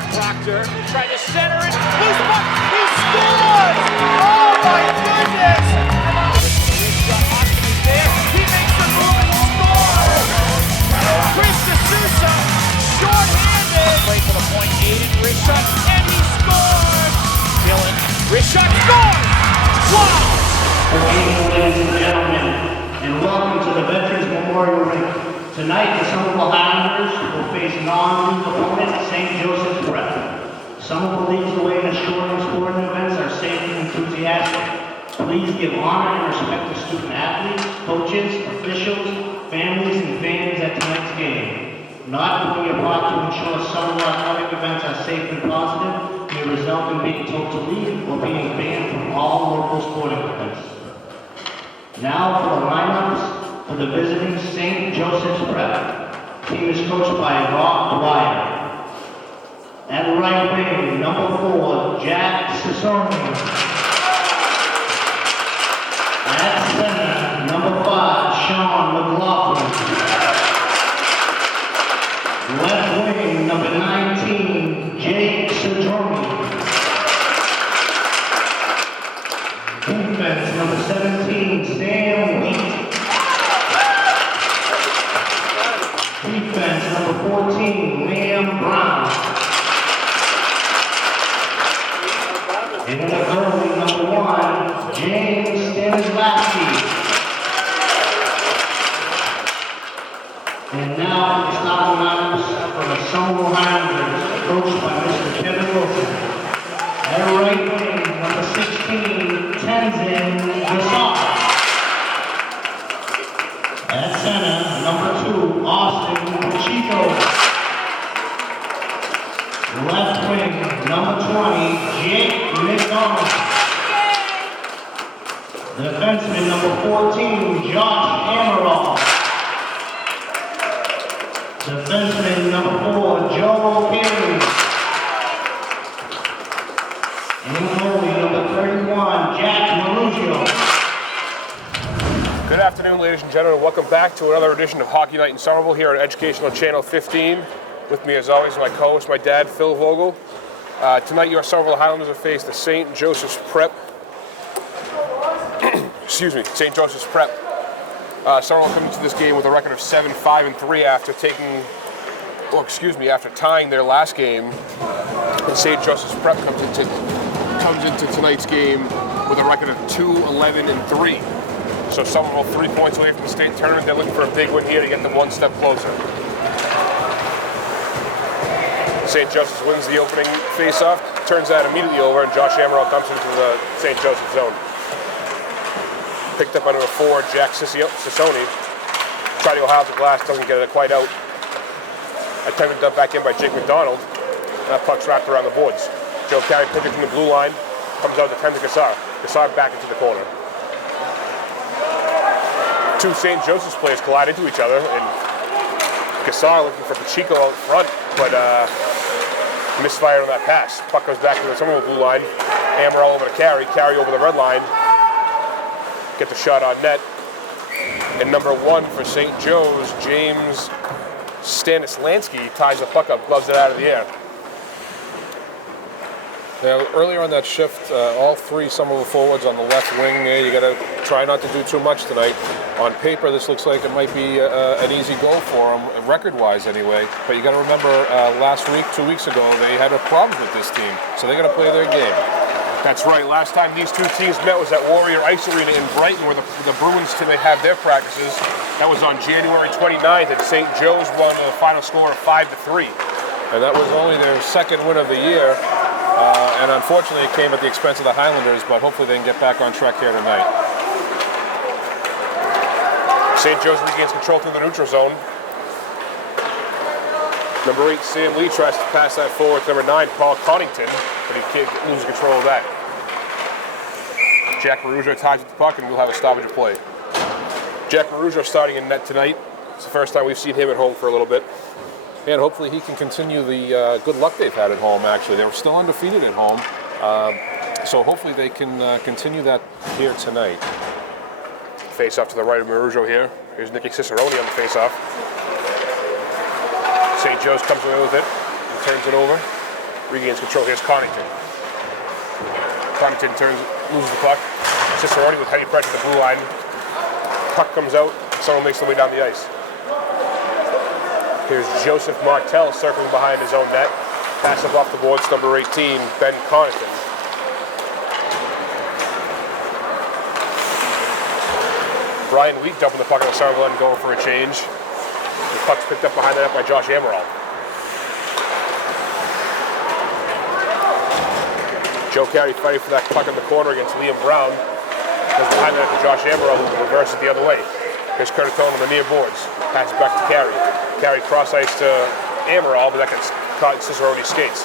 Proctor tried to center it. Loose puck. He scores! Oh my goodness! Hockey is there. He makes the move and scores! Chris D'Souza, short-handed. Play for the point. Aiden Richard, and he scores! Dylan, Richard scores! Wow! Good evening, ladies and gentlemen, and welcome to the Veterans Memorial Rink. Tonight, the Somerville Highlanders will face non-league opponent St. Joseph's Prep. Somerville leads the way in assuring sporting events are safe and enthusiastic. Please give honor and respect to student athletes, coaches, officials, families, and fans at tonight's game. Not doing your part to ensure Somerville athletic events are safe and positive may result in being told to leave or being banned from all local sporting events. Now for the lineups. For the visiting St. Joseph's Prep. Team is coached by Rob Dwyer. At right wing, number 4, Jack Sassoni. At center, number 5, Sean McLaughlin. Left wing, number 19, Jake Sadormi. Defense, number 17, Sam Wheat. Defense, number 14, Liam Brown. And in the goalie, number 1, James Stanislavski. And now the starting lineups for the Somerville Highlanders, coached by Mr. Kevin Wilson. At right wing, number 16, Tenzin Gasar. At center, number 2, Austin Pacheco. Left wing, number 20, Jake McDonald. Defenseman, number 14, Josh Amaral. Defenseman, number 4, Joe Perry. And goalie, number 31, Jack Marugio. Good afternoon, ladies and gentlemen. Welcome back to another edition of Hockey Night in Somerville here on Educational Channel 15. With me, as always, my co-host, my dad, Phil Vogel. Tonight, your Somerville Highlanders will face the St. Joseph's Prep. Excuse me, St. Joseph's Prep. Somerville coming to this game with a record of 7-5-3 after after tying their last game. And St. Joseph's Prep comes into tonight's game with a record of 2-11-3. So Somerville 3 points away from the state tournament. They're looking for a big win here to get them one step closer. St. Joseph's wins the opening face-off, turns that immediately over, and Josh Amaral dumps into the St. Joseph zone. Picked up by number 4, Jack Sassoni. Tried to go high off the glass, doesn't get it quite out. Attempted dumped back in by Jake McDonald, and that puck's wrapped around the boards. Joe Carey pitches from the blue line, comes out to Tenzin Gasar. Gasar back into the corner. Two St. Joseph's players collide into each other, and Gasar looking for Pacheco out front, but misfired on that pass. Puck goes back to the Somerville blue line. Amaral over to Carey over the red line. Get the shot on net. And number 1 for St. Joe's, James Stanislavski, ties the puck up, gloves it out of the air. Now, earlier on that shift, all 3 Somerville forwards on the left wing, you got to try not to do too much tonight. On paper, this looks like it might be an easy goal for them, record-wise anyway. But you got to remember, last week, 2 weeks ago, they had a problem with this team, so they got to play their game. That's right. Last time these two teams met was at Warrior Ice Arena in Brighton, where the Bruins team they have their practices. That was on January 29th, and St. Joe's won with a final score of 5-3. And that was only their second win of the year. And unfortunately, it came at the expense of the Highlanders, but hopefully they can get back on track here tonight. St. Joseph regains control through the neutral zone. Number 8, Sam Lee tries to pass that forward to number 9, Paul Connington, but he can't lose control of that. Jack Marujo ties with the puck, and we'll have a stoppage of play. Jack Marujo starting in net tonight. It's the first time we've seen him at home for a little bit. And hopefully he can continue the good luck they've had at home, actually. They were still undefeated at home. So hopefully they can continue that here tonight. Face off to the right of Marujo here. Here's Nicky Cicerone on the face-off. St. Joe's comes away with it and turns it over. regains control. Here's Connaughton. Connaughton loses the puck. Cicerone with heavy pressure at the blue line. Puck comes out. Someone makes their way down the ice. Here's Joseph Martel circling behind his own net. Pass up off the boards, number 18, Ben Connaughton. Brian Wheat dumping the puck on the Somerville and going for a change. The puck's picked up behind the net by Josh Amaral. Joe Carey fighting for that puck in the corner against Liam Brown. Goes behind the net to Josh Amaral, who reverses it the other way. Here's Curtatone on the near boards. Passes back to Carey. Carey cross ice to Amaral, but that gets caught in Cicerone's skates.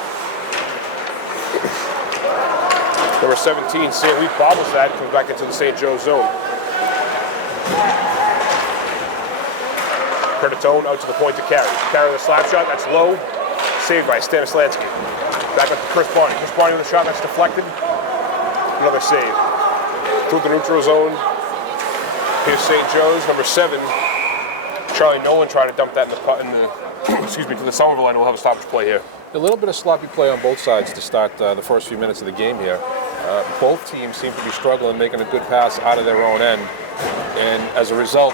Number 17, St. Wheat bobbles that, comes back into the St. Joe zone. Curtatone out to the point to Carey. Carey with a slap shot, that's low. Saved by Stanislansky. Back up to Chris Barney. Chris Barney with a shot that's deflected. Another save. Through the neutral zone. Here's St. Joe's, number 7. Charlie Nolan trying to dump that to the Somerville line. We'll have a stoppage play here. A little bit of sloppy play on both sides to start the first few minutes of the game here. Both teams seem to be struggling, making a good pass out of their own end. And as a result,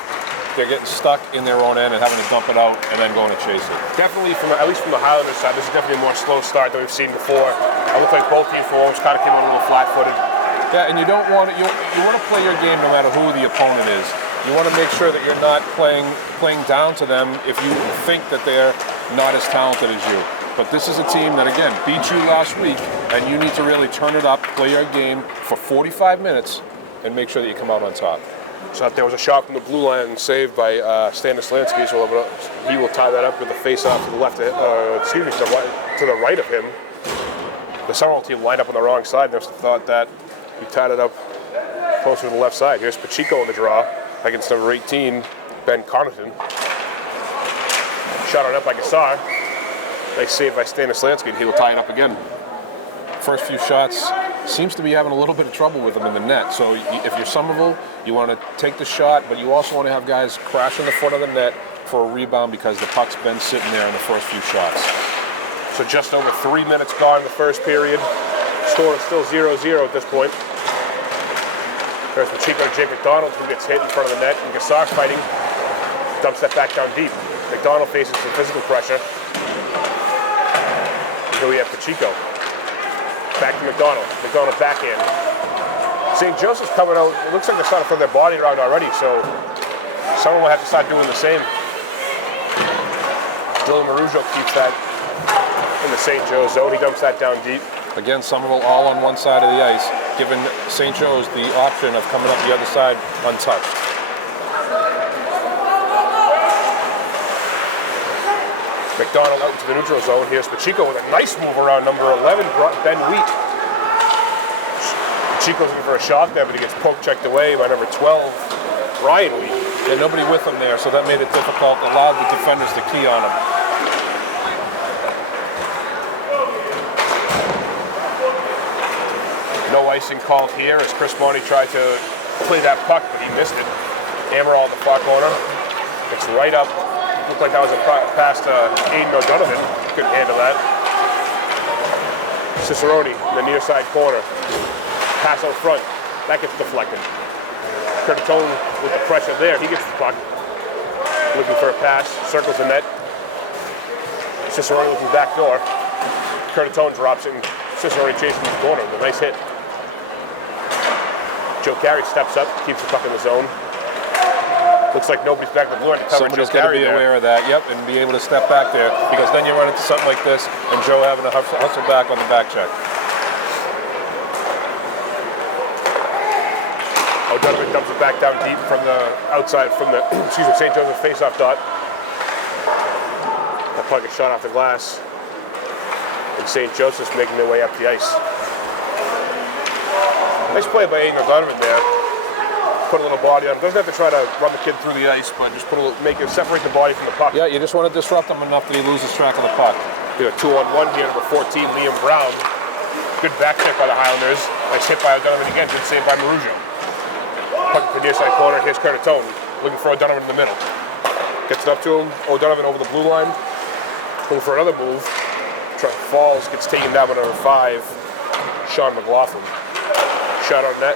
they're getting stuck in their own end and having to dump it out and then going to chase it. Definitely, at least from the Highlander side, this is definitely a more slow start than we've seen before. It looked like both teams for once kind of came out a little flat-footed. Yeah, and you don't want to, you want to play your game no matter who the opponent is. You want to make sure that you're not playing down to them if you think that they're not as talented as you. But this is a team that, again, beat you last week, and you need to really turn it up, play your game for 45 minutes, and make sure that you come out on top. So there was a shot from the blue line saved by Stanislansky, so he will tie that up with the face-off to the left, to the right of him. The Somerville team lined up on the wrong side, and there's the thought that he tied it up closer to the left side. Here's Pacheco in the draw against number 18, Ben Connaughton. Shot on up by Gassar. Nice save by Stanislansky, and he will tie it up again. First few shots seems to be having a little bit of trouble with them in the net. So if you're Somerville, you want to take the shot, but you also want to have guys crash in the front of the net for a rebound because the puck's been sitting there in the first few shots. So just over 3 minutes gone in the first period. Score is still 0-0 at this point. There's Pacheco to Jake McDonald, who gets hit in front of the net, and Gassar fighting, dumps that back down deep. McDonald faces some physical pressure. Here we have Pacheco. Back to McDonald. McDonald backhand. St. Joseph's coming out. It looks like they're starting to throw their body around already, so someone will have to start doing the same. Dylan Marujo keeps that in the St. Joe zone. He dumps that down deep. Again, Somerville all on one side of the ice, giving St. Joe's the option of coming up the other side untouched. McDonald out into the neutral zone. Here's Pacheco with a nice move around number 11, Ben Wheat. Pacheco's looking for a shot there, but he gets poke checked away by number 12, Ryan Wheat. Yeah, nobody with him there, so that made it difficult. Allowed the defenders to key on him. No icing called here as Chris Barney tried to play that puck, but he missed it. Amaral at the far corner. It's right up. Looked like that was a pass to Aiden O'Donovan. Couldn't handle that. Cicerone in the near side corner. Pass out front. That gets deflected. Curtatone with the pressure there. He gets the puck. Looking for a pass. Circles the net. Cicerone looking back door. Curtatone drops it and Cicerone chasing the corner with a nice hit. Joe Carey steps up, keeps the puck in the zone. Looks like nobody's back to the blue line to cover Somebody's Joe Carey got to be aware of that, yep, and be able to step back there, because then you run into something like this, and Joe having to hustle back on the back check. O'Donovan dumps it back down deep from the outside, from the St. Joseph's face-off dot. That puck is shot off the glass. And St. Joseph's making their way up the ice. Nice play by Aiden O'Donovan there. Put a little body on him. Doesn't have to try to run the kid through the ice, but just separate the body from the puck. Yeah, you just want to disrupt him enough that he loses track of the puck. We got a 2-on-1 here, number 14, Liam Brown. Good back check by the Highlanders. Nice hit by O'Donovan again. Good save by Marujo. Puck to the near side corner. Here's Curtatone. Looking for O'Donovan in the middle. Gets it up to him. O'Donovan over the blue line. Looking for another move. Falls, gets taken down by number 5, Sean McLaughlin. Shot on net.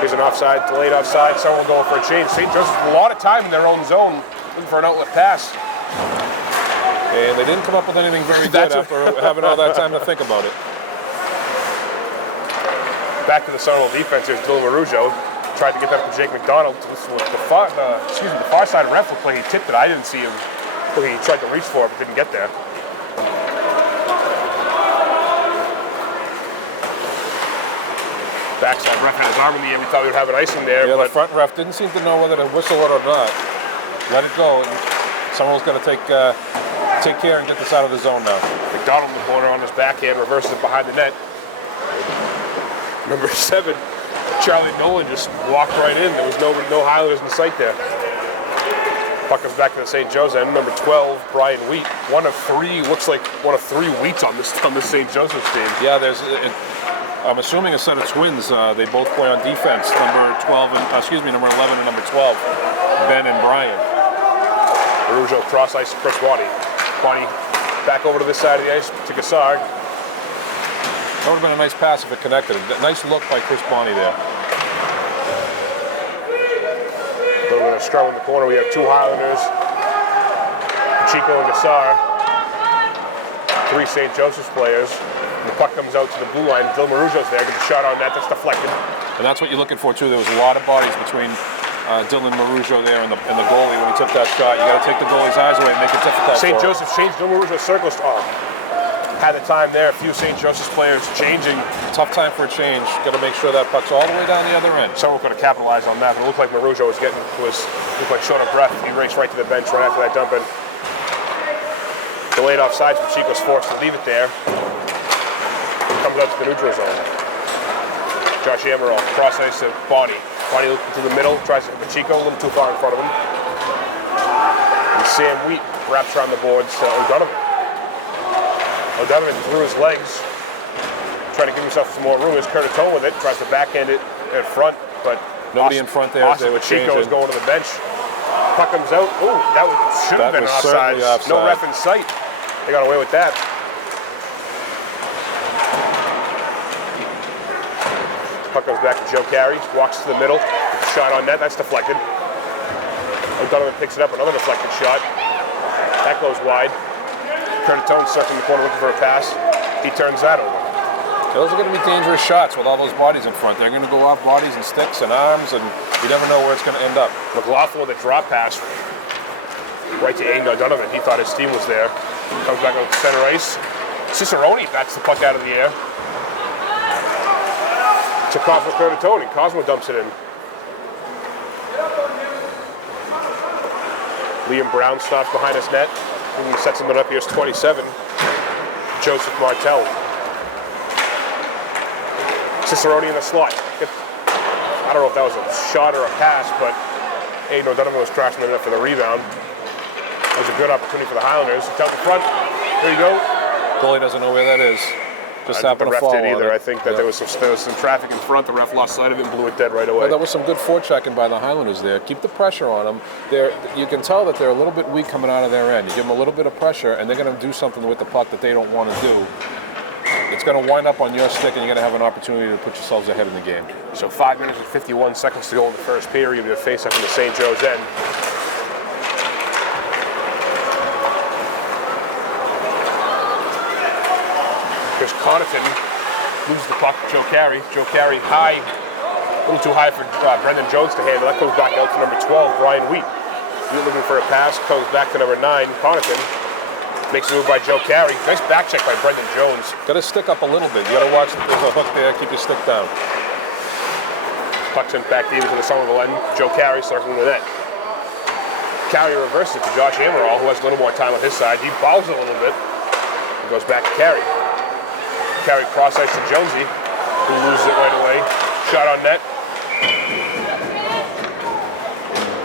Here's an offside, delayed offside. Someone will go for a change. St. Joseph's a lot of time in their own zone, looking for an outlet pass. And they didn't come up with anything very good after having all that time to think about it. Back to the Somerville defense. Here's Dylan Marujo. Tried to get that to Jake McDonald. The far side ref looked like he tipped it. I didn't see him. He tried to reach for it, but didn't get there. Backside ref had his arm in the air. We thought we would have an icing there. Yeah, but the front ref didn't seem to know whether to whistle it or not. Let it go. Someone's got to take care and get this out of the zone now. McDonald in the corner on his backhand, reverses it behind the net. Number 7, Charlie Nolan just walked right in. There was no Highlanders in sight there. Puck comes back to the St. Joe's end. Number 12, Brian Wheat. Looks like one of 3 Wheats on this St. Joseph's team. Yeah, I'm assuming a set of twins. They both play on defense. Number 11 and number 12, Ben and Brian. Marujo cross ice to Chris Waddy. Waddy back over to this side of the ice to Gassard. That would have been a nice pass if it connected. A nice look by Chris Bonney there. A little bit of scrum in the corner. We have 2 Highlanders, Chico and Gassard. 3 St. Joseph's players. The puck comes out to the blue line. Dylan Marujo's there. Gets a shot on net. That's deflected. And that's what you're looking for too. There was a lot of bodies between Dylan Marujo there and the goalie when he took that shot. You got to take the goalie's eyes away and make it difficult. St. Joseph's changed. Dylan Marujo's circles. Had the time there. A few St. Joseph's players changing. Tough time for a change. Got to make sure that puck's all the way down the other end. Someone could have capitalized on that, but it looked like Marujo looked like short of breath. He raced right to the bench right after that dump in. Delayed offsides, but Chico's forced to leave it there. Comes out to the neutral zone. Josh Amaral, cross ice to Bonnie. Bonnie to the middle, tries to hit Chico, a little too far in front of him. And Sam Wheat wraps around the boards to O'Donovan. O'Donovan threw his legs, trying to give himself some more room. Here's Curtatone with it, tries to backhand it in front, but nobody in front there. Austin Chico is going to the bench. Puck comes out. Ooh, that should have been offside. No ref in sight. They got away with that. Puck comes back to Joe Carey, walks to the middle, gets a shot on net, that's deflected. O'Donovan picks it up, another deflected shot. That goes wide. Curtatone circling the corner looking for a pass. He turns that over. Those are going to be dangerous shots with all those bodies in front. They're going to go off bodies and sticks and arms, and you never know where it's going to end up. McLaughlin with a drop pass right to Aiden O'Donovan. He thought his team was there. Comes back on center ice. Cicerone bats the puck out of the air to Cosmo Curtatone. Cosmo dumps it in. Liam Brown stops behind his net. And he sets him up. Here's 27. Joseph Martell. Cicerone in the slot. I don't know if that was a shot or a pass, but Aiden O'Donovan was crashing the net for the rebound. That was a good opportunity for the Highlanders. It's out the front. There you go. Goalie doesn't know where that is. Just happened to fall on it. I think that there was some traffic in front. The ref lost sight of it and blew it dead right away. Well, that was some good forechecking by the Highlanders there. Keep the pressure on them. You can tell that they're a little bit weak coming out of their end. You give them a little bit of pressure, and they're going to do something with the puck that they don't want to do. It's going to wind up on your stick, and you're going to have an opportunity to put yourselves ahead in the game. So 5 minutes and 51 seconds to go in the first period. We have a face-up in the St. Joe's end. Here's Connaughton, loses the puck, Joe Carey. Joe Carey high, a little too high for Brendan Jones to handle. That goes back out to number 12, Brian Wheat. Wheat looking for a pass, comes back to number 9, Connaughton. Makes a move by Joe Carey. Nice back check by Brendan Jones. Got to stick up a little bit. You got to watch that there's a hook there, keep your stick down. Puck sent back deep into the Somerville end. Joe Carey circling the net. Carey reverses it to Josh Amaral, who has a little more time on his side. He bobs it a little bit. He goes back to Carey. Carey cross ice to Jonesy, who loses it right away. Shot on net.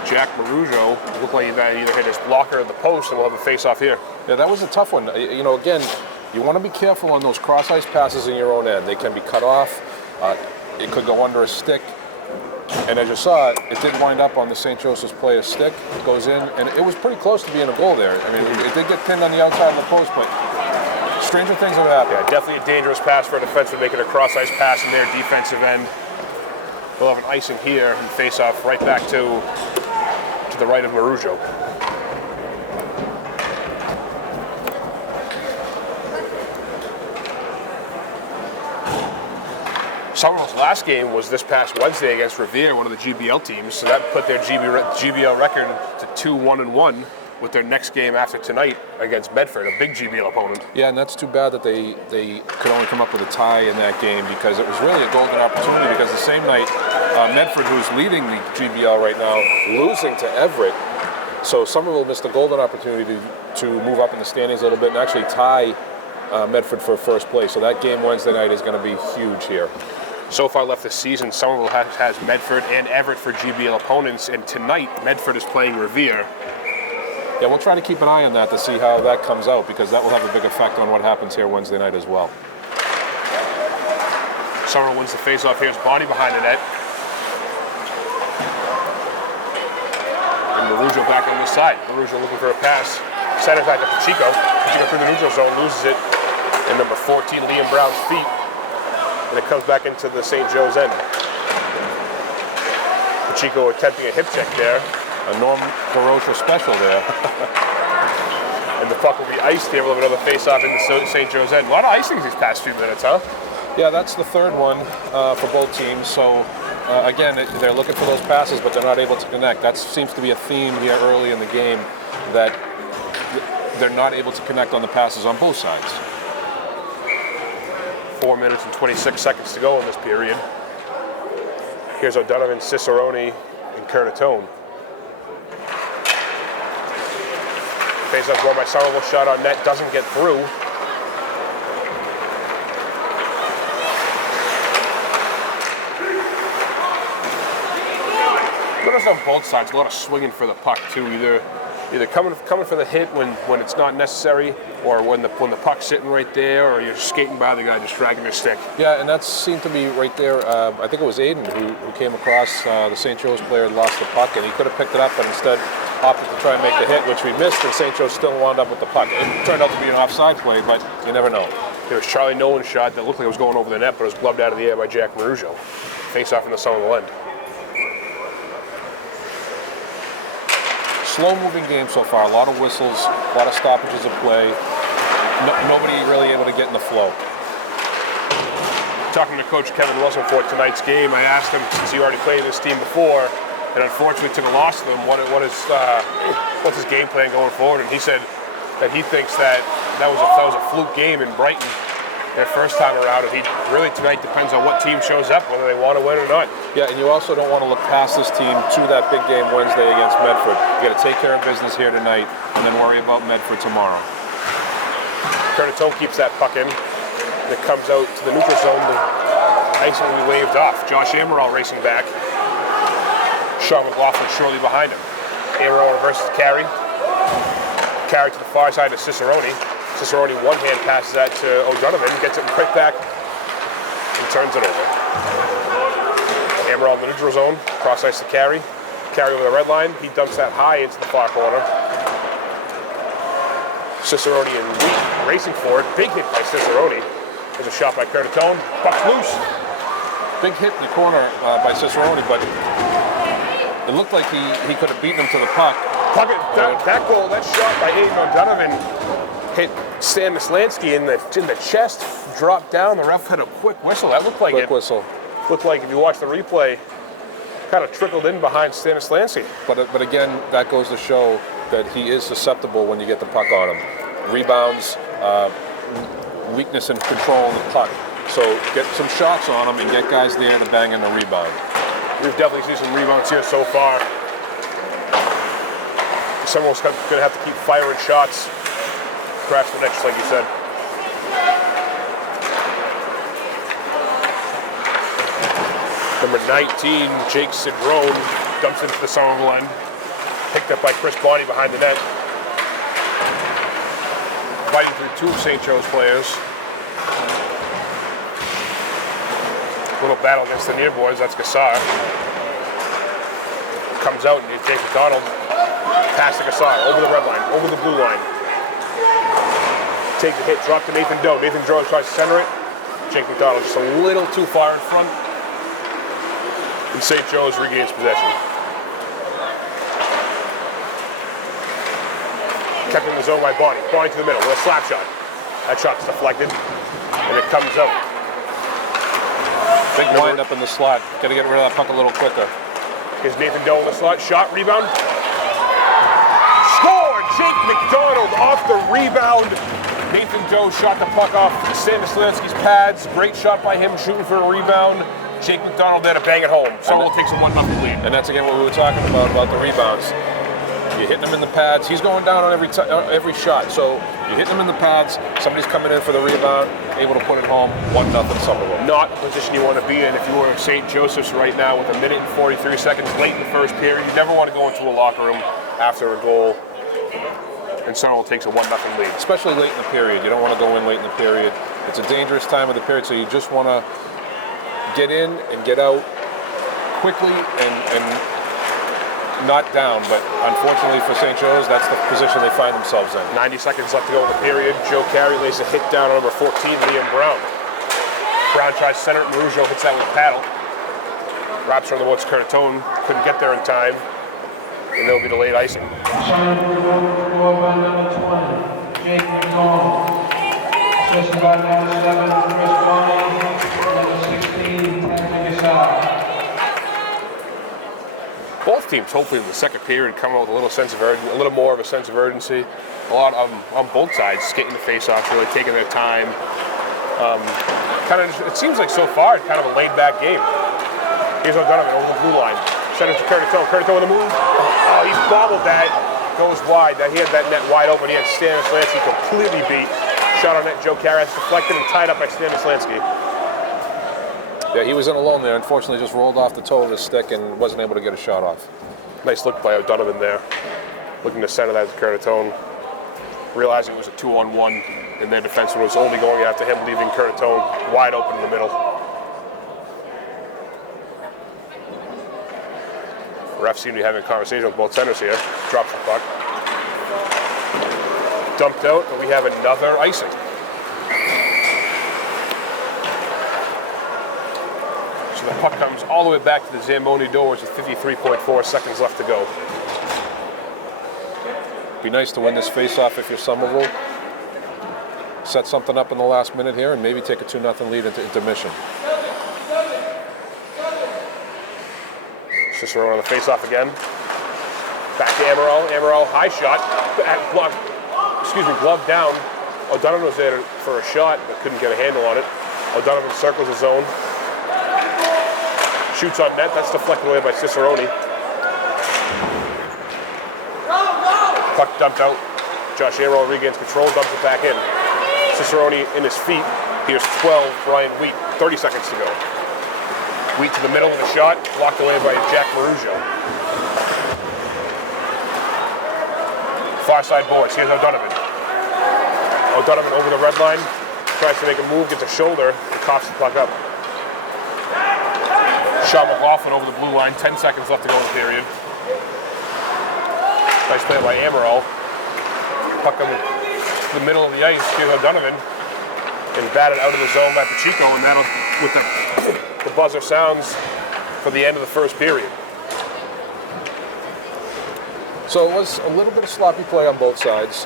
Jack Marujo looked like he either hit his blocker or the post, and we'll have a face-off here. Yeah, that was a tough one. You know, again, you want to be careful on those cross ice passes in your own end. They can be cut off. It could go under a stick. And as you saw, it did wind up on the St. Joseph's player's stick. It goes in, and it was pretty close to being a goal there. I mean, it did get pinned on the outside of the post, but stranger things have happened. Yeah, definitely a dangerous pass for a defenseman making a cross-ice pass in their defensive end. We'll have an icing here and face-off right back to the right of Marujo. Somerville's last game was this past Wednesday against Revere, one of the GBL teams, so that put their GBL record to 2-1-1 with their next game after tonight against Medford, a big GBL opponent. Yeah, and that's too bad that they could only come up with a tie in that game, because it was really a golden opportunity, because the same night, Medford, who's leading the GBL right now, losing to Everett. So Somerville missed a golden opportunity to move up in the standings a little bit and actually tie Medford for first place. So that game Wednesday night is going to be huge here. So far left this season, Somerville has Medford and Everett for GBL opponents, and tonight Medford is playing Revere. Yeah, we'll try to keep an eye on that to see how that comes out, because that will have a big effect on what happens here Wednesday night as well. Somerville wins the face-off. Here's Bonnie behind the net. And Marujo back on the side. Marujo looking for a pass. Center back to Pacheco. Pacheco through the neutral zone, loses it. And number 14, Liam Brown's feet. And it comes back into the St. Joe's end. Pacheco attempting a hip check there. A Norm Barossa special there. And the puck will be iced here. We'll have another face-off in the St. Joe's end. A lot of icings these past few minutes, huh? Yeah, that's the third one for both teams. So, again, they're looking for those passes, but they're not able to connect. That seems to be a theme here early in the game, that they're not able to connect on the passes on both sides. 4 minutes and 26 seconds to go in this period. Here's O'Donovan, Cicerone, and Curtatone. Face-off won by Somerville, shot on net, doesn't get through. Notice on both sides, a lot of swinging for the puck too. Either coming for the hit when it's not necessary, or when the puck's sitting right there, or you're skating by the guy just dragging your stick. Yeah, and that seemed to be right there. I think it was Aiden who came across the St. Joe's player, lost the puck, and he could have picked it up, but instead opted to try and make the hit, which we missed, and St. Joe still wound up with the puck. It turned out to be an offside play, but you never know. There was Charlie Nolan's shot that looked like it was going over the net, but it was gloved out of the air by Jack Marujo. Face-off in the Somerville end. Slow-moving game so far. A lot of whistles, a lot of stoppages of play. Nobody really able to get in the flow. Talking to Coach Kevin Wilson for tonight's game, I asked him, since he already played this team before, and unfortunately took a loss to them, what's his game plan going forward? And he said that he thinks that was a fluke game in Brighton their first time around, and really tonight depends on what team shows up, whether they want to win or not. Yeah, and you also don't want to look past this team to that big game Wednesday against Medford. You got to take care of business here tonight, and then worry about Medford tomorrow. Curtatone keeps that puck in. It comes out to the neutral zone. The icing will be waved off. Josh Amaral racing back. Sean McLaughlin shortly behind him. Amaral reverses the carry. Carry to the far side to Cicerone. Cicerone one-hand passes that to O'Donovan, gets it right back and turns it over. Amaral in the neutral zone, cross ice to carry. Carry over the red line. He dumps that high into the far corner. Cicerone and Wheat racing for it. Big hit by Cicerone. There's a shot by Curtatone. Puck's loose. Big hit in the corner by Cicerone, but it looked like he could have beaten him to the puck. That goal, that shot by Aiden O'Donovan hit Stan Mislansky in the chest, dropped down. The ref had a quick whistle. That looked like Looked like, if you watch the replay, kind of trickled in behind Stan Mislansky. But again, that goes to show that he is susceptible when you get the puck on him. Rebounds, weakness and control of the puck. So get some shots on him and get guys there to bang in the rebound. We've definitely seen some rebounds here so far. Someone's going to have to keep firing shots. Crash the net, just like you said. Number 19, Jake Cedrone, dumps into the Somerville end. Picked up by Chris Bonney behind the net. Fighting through two of St. Joe's players. Little battle against the near boards, that's Gassar. Comes out and Jake McDonald, pass to Cassar, over the red line, over the blue line. Take the hit, drop to Nathan Doe. Nathan Doe tries to center it. Jake McDonald just a little too far in front. And St. Joe's regains possession. Kept in the zone by Bonnie. Bonnie to the middle with a slap shot. That shot's deflected, and it comes out. Big wind up in the slot. Got to get rid of that puck a little quicker. Here's Nathan Doe in the slot. Shot, rebound. Score! Jake McDonald off the rebound. Nathan Doe shot the puck off Stanislansky's pads. Great shot by him shooting for a rebound. Jake McDonald there to bang it home. Somerville takes a 1-0 lead. And that's again what we were talking about the rebounds. You're hitting him in the pads. He's going down on every shot. So you're hitting him in the pads. Somebody's coming in for the rebound, able to put it home. 1-0 Somerville. Not a position you want to be in if you were at St. Joseph's right now with 1 minute and 43 seconds late in the first period. You never want to go into a locker room after a goal. And Somerville takes a 1-0 lead. Especially late in the period. You don't want to go in late in the period. It's a dangerous time of the period, so you just want to get in and get out quickly and not down. But unfortunately for St. Joe's, that's the position they find themselves in. 90 seconds left to go in the period. Joe Carey lays a hit down on number 14, Liam Brown. Brown tries to center it. Marujo hits that with a paddle. Wraps her on the boards. Curtatone couldn't get there in time. And there'll be delayed icing. Scored by number 20, Jake McDonald. Assisted by number 7, Chris Bonnie. Number 16, Tanner Cassar. Both teams, hopefully, in the second period, come out with a little more of a sense of urgency. A lot on both sides, skating the face-offs, really taking their time. It seems like so far, it's kind of a laid-back game. Here's O'Donovan over the blue line. Send it to Curtatone. Curtatone with the move. Oh, he's bobbled that. Goes wide. He had that net wide open. He had Stanislansky completely beat. Shot on net. Joe Carey deflected and tied up by Stanislansky. Yeah, he was in alone there. Unfortunately, just rolled off the toe of his stick and wasn't able to get a shot off. Nice look by O'Donovan there. Looking to center that to Curtatone. Realizing it was a 2-on-1, and their defenseman was only going after him, leaving Curtatone wide open in the middle. Refs seem to be having a conversation with both centers here. Drops the puck. Dumped out, but we have another icing. So the puck comes all the way back to the Zamboni doors with 53.4 seconds left to go. Be nice to win this face-off if you're Somerville. Set something up in the last minute here and maybe take a 2-0 lead into intermission. Cicero on the face-off again. Back to Amaral. Amaral, high shot. Glove down. O'Donovan was there for a shot, but couldn't get a handle on it. O'Donovan circles his zone. Shoots on net. That's deflected away by Cicerone. Puck dumped out. Josh Amaral regains control, dumps it back in. Cicerone in his feet. Here's 12, Brian Wheat. 30 seconds to go. Wheat to the middle of the shot, blocked away by Jack Marujo. Far side boards, here's O'Donovan. O'Donovan over the red line, tries to make a move, gets a shoulder, and coughs the puck up. Sean McLaughlin over the blue line, 10 seconds left to go in the period. Nice play by Amaral. Puck him to the middle of the ice, here's O'Donovan, and batted out of the zone by Pacheco, and that'll, with the buzzer sounds for the end of the first period. So it was a little bit of sloppy play on both sides.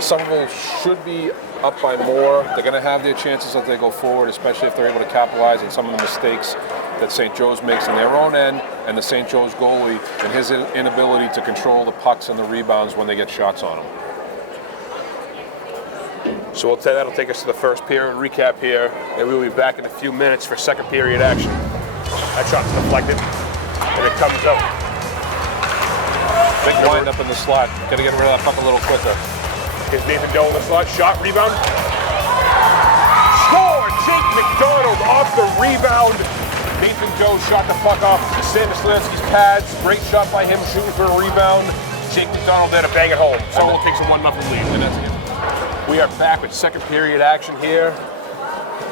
Somerville should be up by more. They're going to have their chances as they go forward, especially if they're able to capitalize on some of the mistakes that St. Joe's makes on their own end, and the St. Joe's goalie and his inability to control the pucks and the rebounds when they get shots on them. So that'll take us to the first period recap here, and we will be back in a few minutes for second period action. That shot's deflected, and it comes out. Big wind up in the slot. Got to get rid of that puck a little quicker. Here's Nathan Doe in the slot. Shot, rebound. Score! Jake McDonald off the rebound. Nathan Doe shot the puck off Stanislansky's pads. Great shot by him shooting for a rebound. Jake McDonald there to bang it home. Somerville takes a 1-0 lead. And that's it. We are back with second period action here,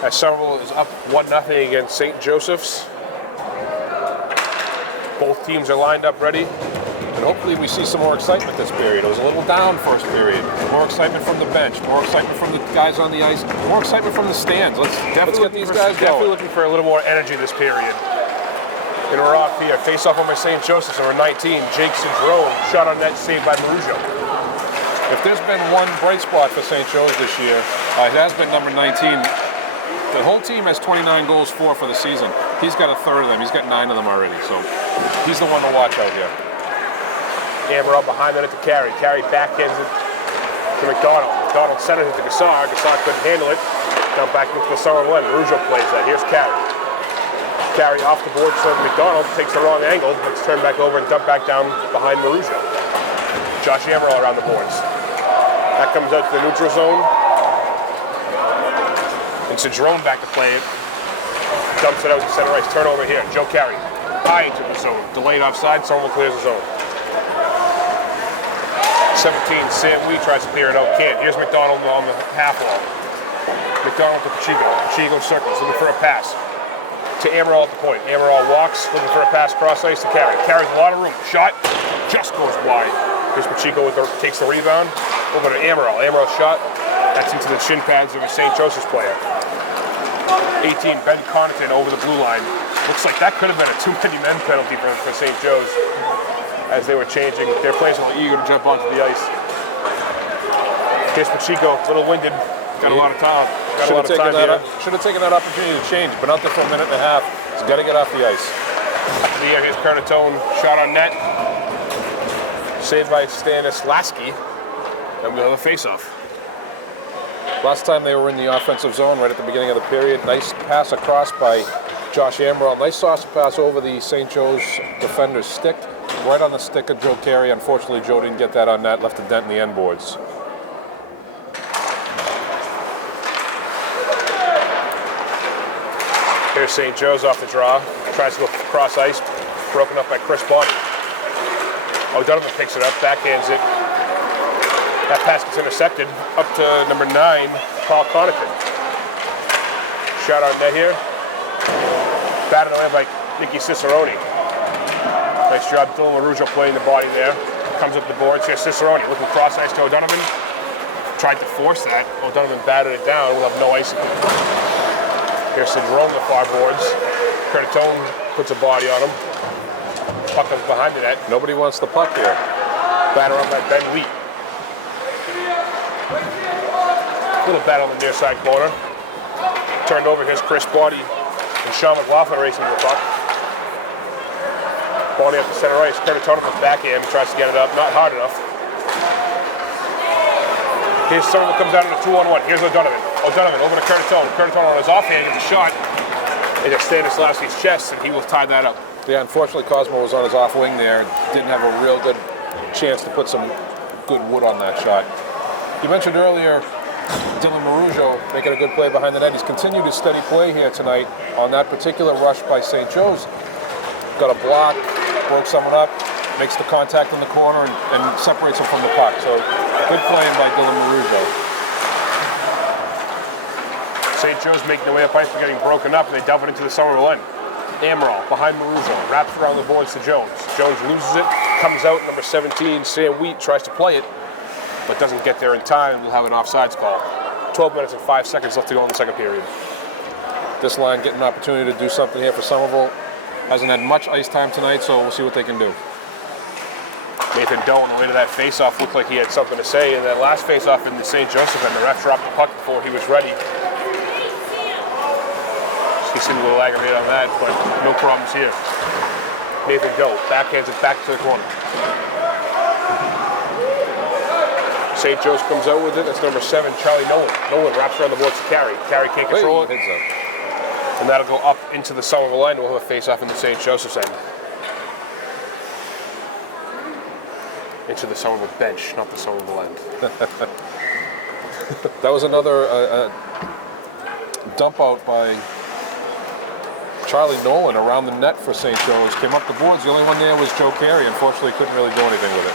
as Somerville is up 1-0 against St. Joseph's. Both teams are lined up ready. And hopefully we see some more excitement this period. It was a little down first period. More excitement from the bench, more excitement from the guys on the ice, more excitement from the stands. Let's get these guys Definitely going. looking for a little more energy this period. And we're off here. Face off over St. Joseph's, number 19, Jake Cedrone. Shot on net, saved by Marujo. If there's been one bright spot for St. Joe's this year, it has been number 19. The whole team has 29 goals for the season. He's got a third of them. He's got 9 of them already. So he's the one to watch out here. Amber up behind it to Carey. Carey backhands it to McDonald. McDonald centers it to Gassar. Gassar couldn't handle it. Down back into the Somerville end. Marujo plays that. Here's Carey. Carey off the board, so McDonald takes the wrong angle. Let's turn back over and dump back down behind Marujo. Josh Amaral around the boards. That comes out to the neutral zone. And Cedrone back to play it. Dumps it out to center ice. Turnover here. Joe Carey. High into the zone. Delayed offside. Somerville clears the zone. 17, Sam Wee tries to clear it out. Can't. Here's McDonald on the half wall. McDonald to Pacheco. Pacheco circles, looking for a pass. To Amaral at the point. Amaral walks, looking for a pass cross ice to Carey. Carries a lot of room. Shot. Just goes wide. Here's Pacheco takes the rebound. Over to Amaral. Amaral shot. That's into the shin pads of a St. Joseph's player. 18, Ben Connaughton over the blue line. Looks like that could have been a too many men penalty for St. Joe's as they were changing. Their players were eager to jump onto the ice. Here's Pacheco, a little winded. Got a lot of time. Should have taken that opportunity to change. Been out there for a minute and a half. He's got to get off the ice. Up in the air, here's Carnatone. Shot on net. Saved by Stanislavski. And we'll have a face-off. Last time they were in the offensive zone right at the beginning of the period. Nice pass across by Josh Amaral. Nice saucer pass over the St. Joe's defender's stick. Right on the stick of Joe Carey. Unfortunately, Joe didn't get that on net. Left a dent in the end boards. Here's St. Joe's off the draw. Tries to go cross ice. Broken up by Chris Bonnie. O'Donovan picks it up. Backhands it. That pass gets intercepted. Up to number 9, Paul Connaughton. Shot on net here. Batted away by Nicky Cicerone. Nice job, Dylan Marujo playing the body there. Comes up the boards. Here's Cicerone looking cross ice to O'Donovan. Tried to force that. O'Donovan batted it down. We'll have no ice. Here's Cedrone on the far boards. Carnatone puts a body on him. Puck comes behind the net. Nobody wants the puck here. Batter up by Ben Wheat. Little battle on the near side corner. Turned over. Here's Chris Bonnie and Sean McLaughlin racing to the puck. Bonnie up the center ice. Carnatone comes back in, tries to get it up. Not hard enough. Here's someone that comes out in a 2-on-1. Here's O'Donovan. O'Donovan over to Carnatone. Carnatone on his offhand gets a shot. It just Stanislavski's chest, and he will tie that up. Yeah, unfortunately, Cosmo was on his off wing there. Didn't have a real good chance to put some good wood on that shot. You mentioned earlier Dylan Marujo making a good play behind the net. He's continued his steady play here tonight on that particular rush by St. Joe's. Got a block, broke someone up, makes the contact in the corner, and separates him from the puck. So good playing by Dylan Marujo. St. Joe's making their way up ice, but getting broken up, and they dump it into the Somerville end. Amaral behind Marujo, wraps around the boards to Jones. Jones loses it, comes out, number 17, Sam Wheat tries to play it, but doesn't get there in time. We'll have an offsides call. 12 minutes and 5 seconds left to go in the second period. This line getting an opportunity to do something here for Somerville. Hasn't had much ice time tonight, so we'll see what they can do. Nathan Doe on the way to that face-off looked like he had something to say. In that last face-off in the St. Joseph, and the ref dropped the puck before he was ready. He seemed a little aggravated on that, but no problems here. Nathan Doe backhands it back to the corner. St. Joe's comes out with it. That's number 7, Charlie Nolan. Nolan wraps around the boards to Carey. Carey can't control it. And that'll go up into the Somerville line. We'll have a face-off in the St. Joseph's end. Into the Somerville bench, not the Somerville end. That was another dump out by Charlie Nolan around the net for St. Joe's. Came up the boards. The only one there was Joe Carey. Unfortunately, couldn't really do anything with it.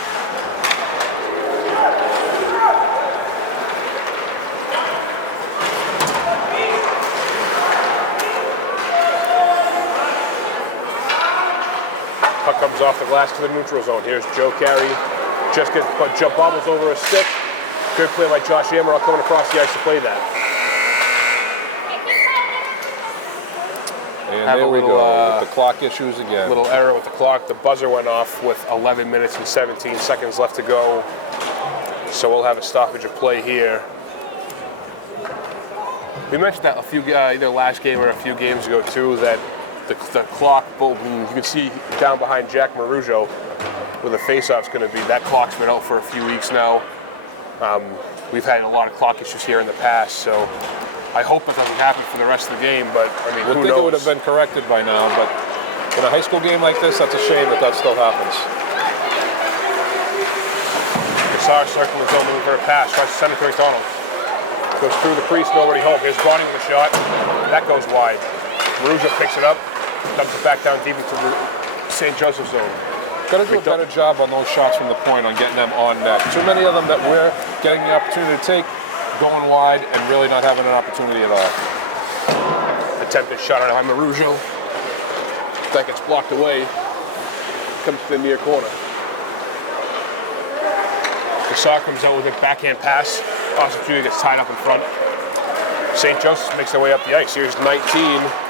off the glass to the neutral zone. Here's Joe Carey. Just gets jump bobbles over a stick. Good play by Josh Amaral coming across the ice to play that. And there we go, with the clock issues again. Little error with the clock. The buzzer went off with 11 minutes and 17 seconds left to go. So we'll have a stoppage of play here. We mentioned that either last game or a few games ago too, that the clock, you can see down behind Jack Marujo where the face-off's going to be. That clock's been out for a few weeks now. We've had a lot of clock issues here in the past, so I hope it doesn't happen for the rest of the game, but I mean, who knows? It would have been corrected by now, but in a high school game like this, that's a shame that still happens. Cassar circling the zone, moving for a pass, tries to send it to McDonald. Goes through the crease, nobody home. Here's Bonnie with a shot. That goes wide. Marujo picks it up, dumps it back down deep into the St. Joseph zone. Got to do a better job on those shots from the point on getting them on net. Too many of them that we're getting the opportunity to take, going wide and really not having an opportunity at all. Attempted shot on Marujo. That gets blocked away. Comes to the near corner. Cassar comes out with a backhand pass. Austin Judy gets tied up in front. St. Joseph makes their way up the ice. Here's 19,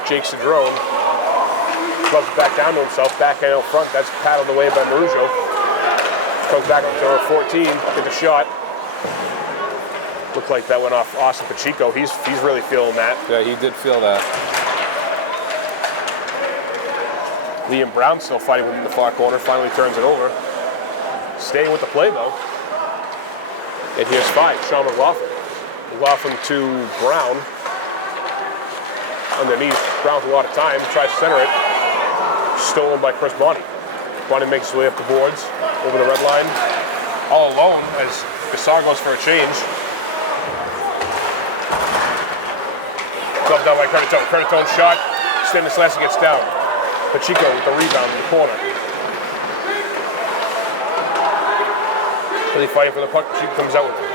Jake Cedrone. Clubs back down to himself, backhand out front. That's paddled away by Marujo. Comes back up to 14, gets a shot. Looked like that went off Austin Pacheco. He's really feeling that. Yeah, he did feel that. Liam Brown still fighting within the far corner. Finally turns it over. Staying with the play though. And here's 5, Sean McLaughlin. McLaughlin to Brown. Underneath, Brown with a lot of time. Tries to center it. Stolen by Chris Bonnie. Bonnie makes his way up the boards, over the red line. All alone as Cassar goes for a change. Gloved down by Curtatone. Curtatone shot. Stanislavski gets down. Pacheco with the rebound in the corner. Really fighting for the puck. Pacheco comes out with it.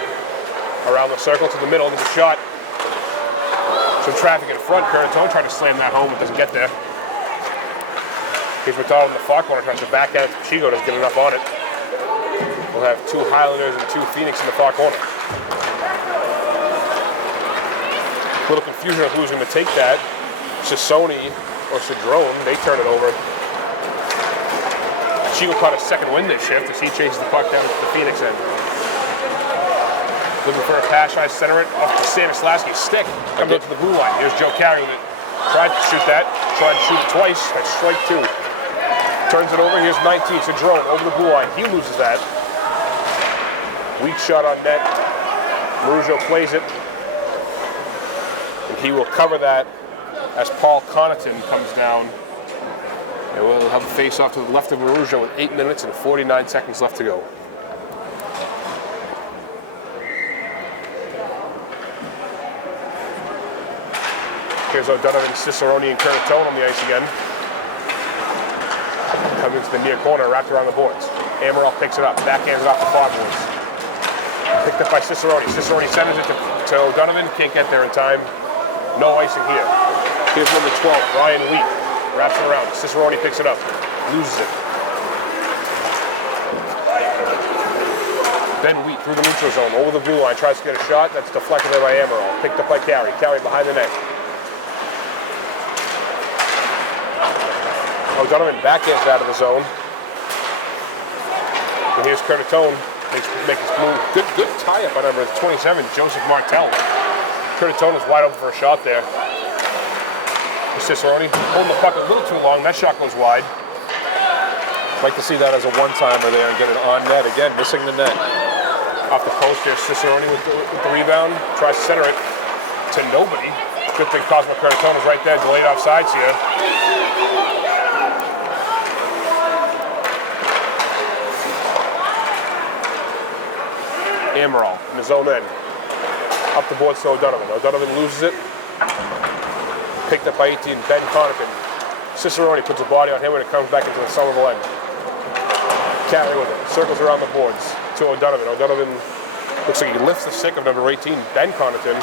Around the circle to the middle. There's a shot. Some traffic in front. Curtatone tried to slam that home. It doesn't get there. Here's McDonald in the far corner. Tries to back at it. Pacheco doesn't get enough on it. We'll have 2 Highlanders and 2 Phoenix in the far corner. A little confusion of who's going to take that. Sassoni or Cedrone. They turn it over. Pacheco caught a second wind this shift as he chases the puck down to the Phoenix end. Looking for a pass, tries to center it up to Stanislavski's stick. Comes up to the blue line. Here's Joe Carey with it. Tried to shoot that. Tried to shoot it twice. That's strike 2. Turns it over. Here's 19. Cedrone over the blue line. He loses that. Weak shot on net. Marujo plays it. And he will cover that as Paul Connaughton comes down. And we'll have a face-off to the left of Marujo with 8 minutes and 49 seconds left to go. Here's O'Donovan, Cicerone, and Curtatone on the ice again. Coming into the near corner, wrapped around the boards. Amaral picks it up, backhands it off the far boards. Picked up by Cicerone. Cicerone sends it to O'Donovan, can't get there in time. No icing here. Here's number 12, Ryan Wheat. Wraps it around. Cicerone picks it up, loses it. Ben Wheat through the neutral zone, over the blue line, tries to get a shot. That's deflected there by Amaral. Picked up by Carey. Carey behind the net. O'Donovan backhands out of the zone. And here's Curtatone. Makes his move. Good tie-up on number 27, Joseph Martel. Curtatone is wide open for a shot there. Cicerone holding the puck a little too long. That shot goes wide. Like to see that as a one-timer there and get it on net. Again, missing the net. Off the post, there's Cicerone with the rebound. Tries to center it to nobody. Good thing Cosmo Curtatone is right there, delayed offsides here. Amaral in his own end. Up the boards to O'Donovan. O'Donovan loses it. Picked up by 18, Ben Connaughton. Cicerone puts a body on him when it comes back into the Somerville end. Carey with it. Circles around the boards to O'Donovan. O'Donovan looks like he lifts the stick of number 18, Ben Connaughton.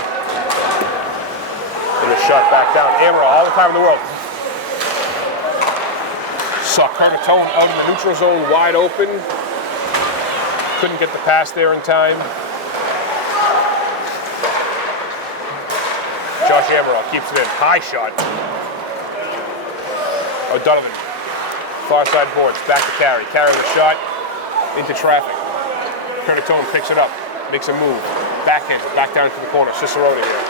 And a shot back down. Amaral all the time in the world. Saw Curtatone out in the neutral zone, wide open. Couldn't get the pass there in time. Josh Amaral keeps it in. High shot. O'Donovan. Far side boards. Back to Carey. Carey with a shot. Into traffic. Curtatone picks it up. Makes a move. Backhand. Back down into the corner. Cicerone here.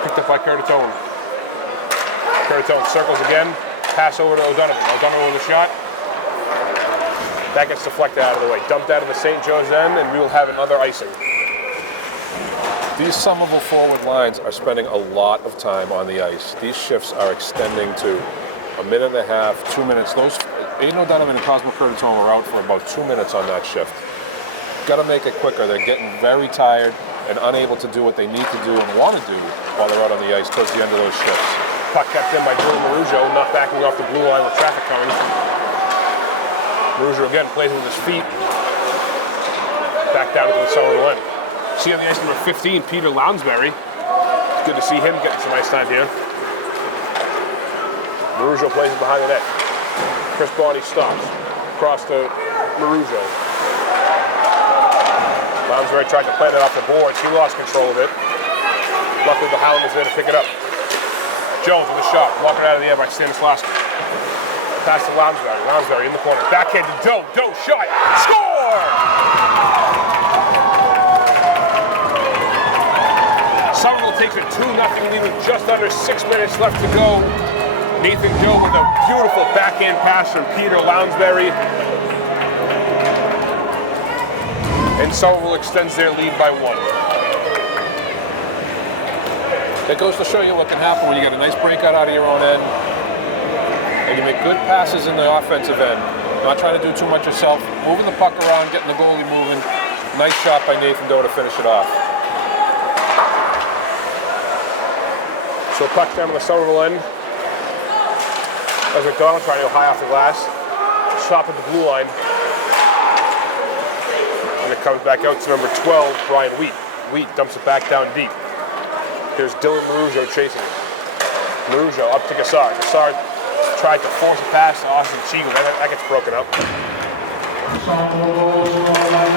Picked up by Curtatone. Curtatone circles again. Pass over to O'Donovan. O'Donovan with a shot. That gets deflected out of the way. Dumped out of the St. Joe's end, and we will have another icing. These Somerville forward lines are spending a lot of time on the ice. These shifts are extending to a minute and a half, 2 minutes. Those Aiden O'Donovan and Cosmo Curtatone were out for about 2 minutes on that shift. Got to make it quicker. They're getting very tired and unable to do what they need to do and want to do while they're out on the ice towards the end of those shifts. Puck kept in by Dylan Marujo, not backing off the blue line with traffic coming. Marujo again plays with his feet. Back down into the Somerville end. See on the ice number 15, Peter Lounsbury. It's good to see him getting some ice time here. Marujo plays it behind the net. Chris Bonney stops. Across to Marujo. Lounsbury tried to play that off the boards. He lost control of it. Luckily the Highlanders there to pick it up. Jones with a shot. Walking out of the air by Stanislavski. Pass to Lounsbury. Lounsbury in the corner. Backhand to Doe. Doe shot. Score! Somerville takes a 2-0 lead with just under 6 minutes left to go. Nathan Doe with a beautiful backhand pass from Peter Lounsbury. And Somerville extends their lead by 1. That goes to show you what can happen when you get a nice breakout out of your own end and you make good passes in the offensive end. Not trying to do too much yourself. Moving the puck around, getting the goalie moving. Nice shot by Nathan Doe to finish it off. So puck down on the Somerville end. As McDonald trying to go high off the glass. Stop at the blue line. And it comes back out to number 12, Brian Wheat. Wheat dumps it back down deep. Here's Dylan Marujo chasing it. Marujo up to Gassard. Gassard tried to force a pass to Austin Chiegel. That gets broken up.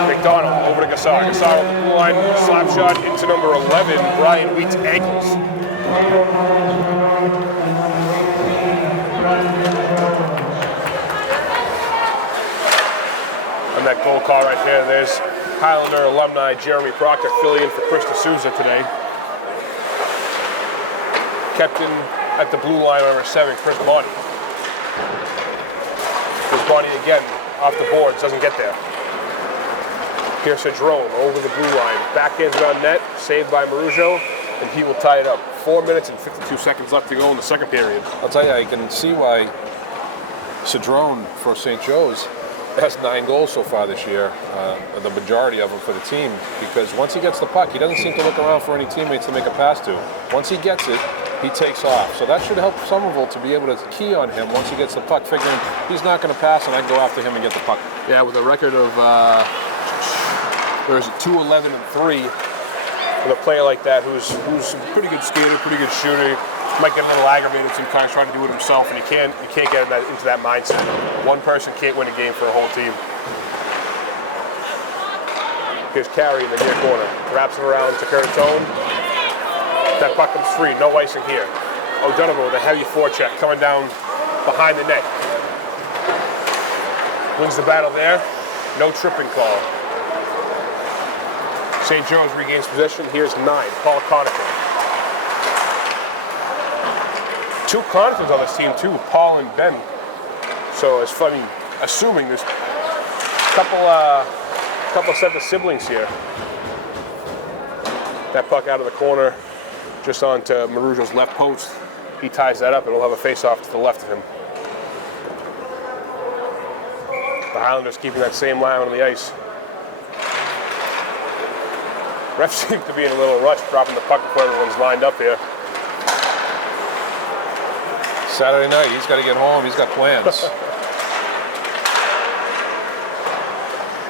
McDonald over to Gassard. Gassard on the blue line. Slap shot into number 11, Brian Wheat's ankles. And that goal call right there. There's Highlander alumni Jeremy Proctor filling in for Chris D'Souza today. Kept in at the blue line, number 7, Chris Bonney. Chris Bonney again off the boards, doesn't get there. Here's Cedrone over the blue line. Backhands it on net, saved by Marujo, and he will tie it up. 4 minutes and 52 seconds left to go in the second period. I'll tell you, I can see why Cedrone for St. Joe's has 9 goals so far this year, the majority of them for the team, because once he gets the puck, he doesn't seem to look around for any teammates to make a pass to. Once he gets it, he takes off. So that should help Somerville to be able to key on him once he gets the puck, figuring he's not going to pass and I go after him and get the puck. Yeah, with a record of there's 2-11-3 with a player like that who's a pretty good skater, pretty good shooter. Might get a little aggravated sometimes trying to do it himself, and you can't get into that mindset. One person can't win a game for a whole team. Here's Carey in the near corner. Wraps it around to Curtatone. That puck comes free. No icing here. O'Donovan with a heavy forecheck coming down behind the net. Wins the battle there. No tripping call. St. Joe's regains possession. Here's 9. Paul Connaughton. 2 Connaughtons on this team too, Paul and Ben. So it's funny, assuming there's a couple sets of siblings here. That puck out of the corner, just onto Marujo's left post. He ties that up and we'll have a face-off to the left of him. The Highlanders keeping that same line on the ice. Refs seem to be in a little rush, dropping the puck before everyone's lined up here. Saturday night, he's got to get home. He's got plans.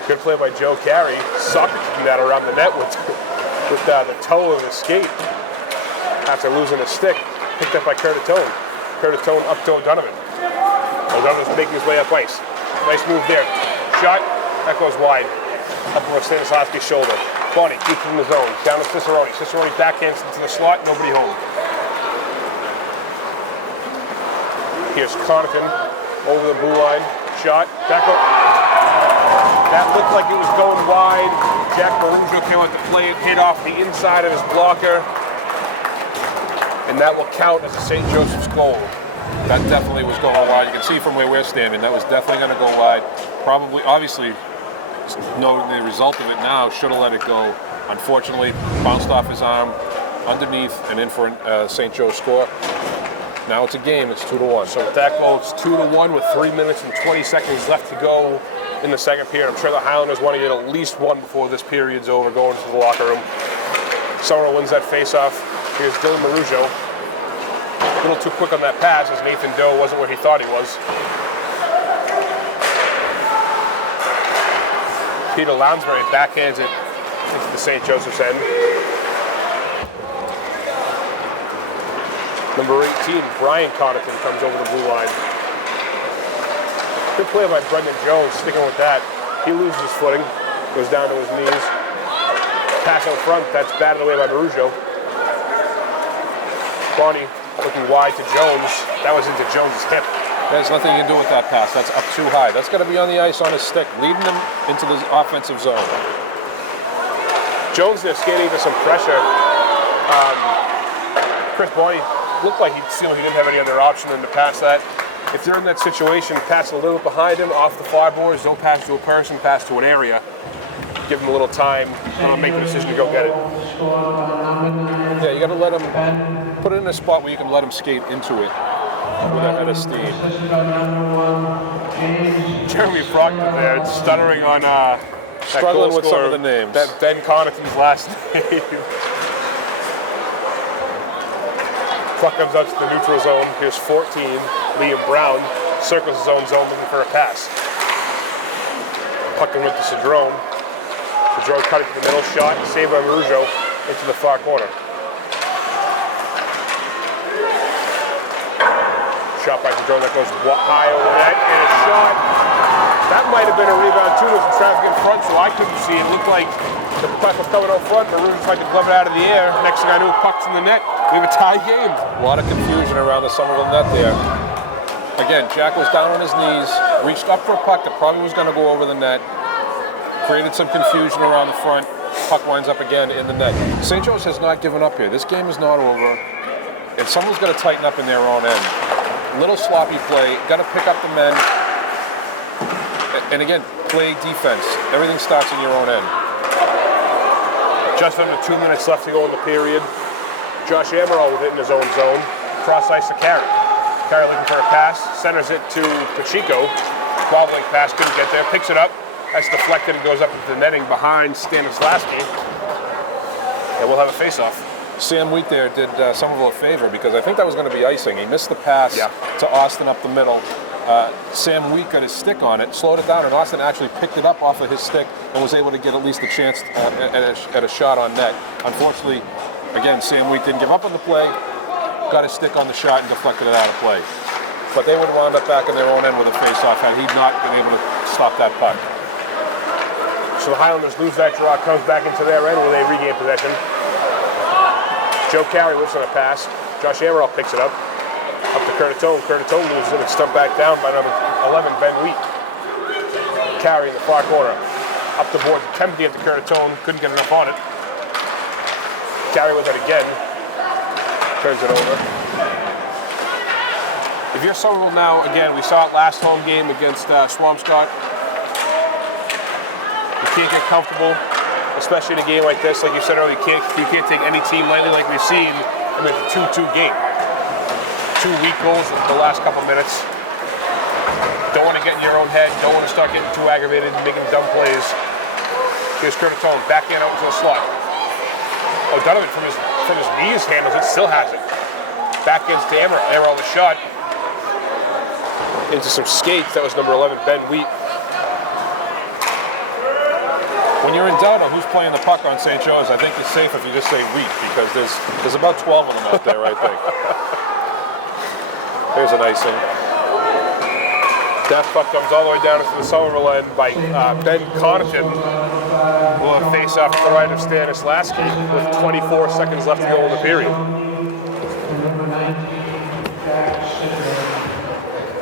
Good play by Joe Carey. Soccer kicking that around the net with the toe of his skate. After losing a stick, picked up by Curtatone. Curtatone up to O'Donovan. O'Donnell's making his way up ice. Nice move there. Shot, that goes wide. Up over Stanislavski's shoulder. Bonnie keeps it in the zone. Down to Cicerone. Cicerone backhands into the slot, nobody home. Here's Connaughton over the blue line. Shot, that looked like it was going wide. Jack Marujo came out to play it, hit off the inside of his blocker. And that will count as a St. Joseph's goal. That definitely was going wide. You can see from where we're standing, that was definitely going to go wide. Probably, obviously, knowing the result of it now, should have let it go. Unfortunately, bounced off his arm underneath and in for a St. Joe score. Now it's a game, it's 2-1. So with that goal, it's 2-1 with 3 minutes and 20 seconds left to go in the second period. I'm sure the Highlanders want to get at least one before this period's over, going to the locker room. Somerville wins that face-off. Here's Dylan Marujo. A little too quick on that pass as Nathan Doe wasn't where he thought he was. Peter Lounsbury backhands it into the St. Joseph's end. Number 18, Brian Connaughton comes over the blue line. Good play by Brendan Jones, sticking with that. He loses his footing, goes down to his knees. Pass out front, that's batted away by Marujo. Bonnie looking wide to Jones. That was into Jones' hip. There's nothing you can do with that pass. That's up too high. That's got to be on the ice on his stick, leading them into the offensive zone. Jones there skating into some pressure. Chris Bonnie looked like he didn't have any other option than to pass that. If they're in that situation, pass a little bit behind him, off the fly boards, don't pass to a person, pass to an area. Give him a little time to make the decision to go get it. Yeah, you got to let him put it in a spot where you can let him skate into it with a head of steam. Jeremy Brockman there, stuttering on struggling with some of the names. That Ben Connaughton's last name. Puck comes out to the neutral zone. Here's 14. Liam Brown circles his own zone looking for a pass. Puck went to Cedrone. Cedrone cut it to the middle. Shot saved by Marujo into the far corner. Shot by Cedrone that goes high over the net, and a shot. That might have been a rebound too. There's some traffic in front, so I couldn't see it. It looked like the puck was coming out front. Marujo tried to glove it out of the air. Next thing I knew, puck's in the net. We have a tie game. A lot of confusion around the Somerville net there. Again, Jack was down on his knees, reached up for a puck that probably was going to go over the net, created some confusion around the front. Puck winds up again in the net. St. Joe's has not given up here. This game is not over, and someone's got to tighten up in their own end. Little sloppy play, got to pick up the men, and again, play defense. Everything starts in your own end. Just under 2 minutes left to go in the period. Josh Amaral with it in his own zone. Cross ice to Carey. Carey looking for a pass. Centers it to Pacheco. Wobbling pass, couldn't get there. Picks it up. That's deflected and goes up into the netting behind Stanislavski. And we'll have a face-off. Sam Wheat there did Somerville a favor because I think that was going to be icing. He missed the pass to Austin up the middle. Sam Wheat got his stick on it, slowed it down, and Austin actually picked it up off of his stick and was able to get at least a chance at a shot on net. Unfortunately, again, Sam Wheat didn't give up on the play, got his stick on the shot and deflected it out of play. But they would have wound up back in their own end with a face-off had he not been able to stop that puck. So the Highlanders lose that draw, comes back into their end where they regain possession. Joe Carey whips on a pass. Josh Amaral picks it up. Up to Curtatone. Curtatone loses it and stumped back down by number 11, Ben Wheat. Carey in the far corner. Up the board, attempting to get to Curtatone. Couldn't get enough on it. Carey with it again. Turns it over. If you're Somerville now, again, we saw it last home game against Swampscott. You can't get comfortable, especially in a game like this. Like you said earlier, you can't take any team lightly like we've seen in the 2-2 game. 2 weak goals in the last couple minutes. Don't want to get in your own head. Don't want to start getting too aggravated and making dumb plays. Here's Curtatone, backhand out into the slot. O'Donovan from his knees handles it, still has it. Backhands to Amaral. Amaral the shot into some skates. That was number 11, Ben Wheat. When you're in doubt on who's playing the puck on St. Joe's, I think it's safe if you just say Wheat because there's about 12 of them out there, I think. There's an icing. That puck comes all the way down into the Somerville end by Ben Connaughton. Will face off to the right of Stanislavski with 24 seconds left to go in the period.